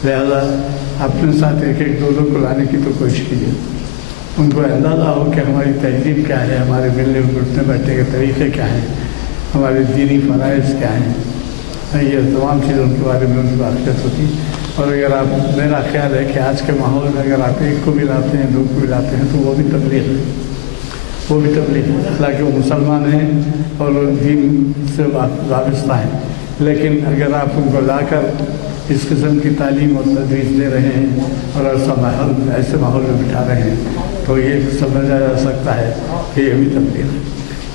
لہذا اپنے ساتھ ایک ایک دو کو لانے کی تو کوشش کیجیے. ان کو اندازہ ہو کہ ہماری تہذیب کیا ہے, ہمارے ملنے اٹھنے بیٹھنے کے طریقے کیا ہیں, ہمارے دینی فرائض کیا ہیں. یہ تمام چیزیں ان کے بارے میں ان کی واقفیت ہوتی. اور اگر آپ, میرا خیال ہے کہ آج کے ماحول میں اگر آپ ایک کو بھی لاتے ہیں, دو کو بھی لاتے ہیں تو وہ بھی تبلیغ ہے, وہ بھی تبلیغ ہے. حالانکہ وہ مسلمان ہیں اور دین سے وابستہ ہیں, لیکن اگر آپ ان کو لا کر اس قسم کی تعلیم اور تدریس دے رہے ہیں اور ایسے ماحول میں بٹھا رہے ہیں تو یہ سمجھا جا سکتا ہے کہ یہ بھی تبلیغ ہے.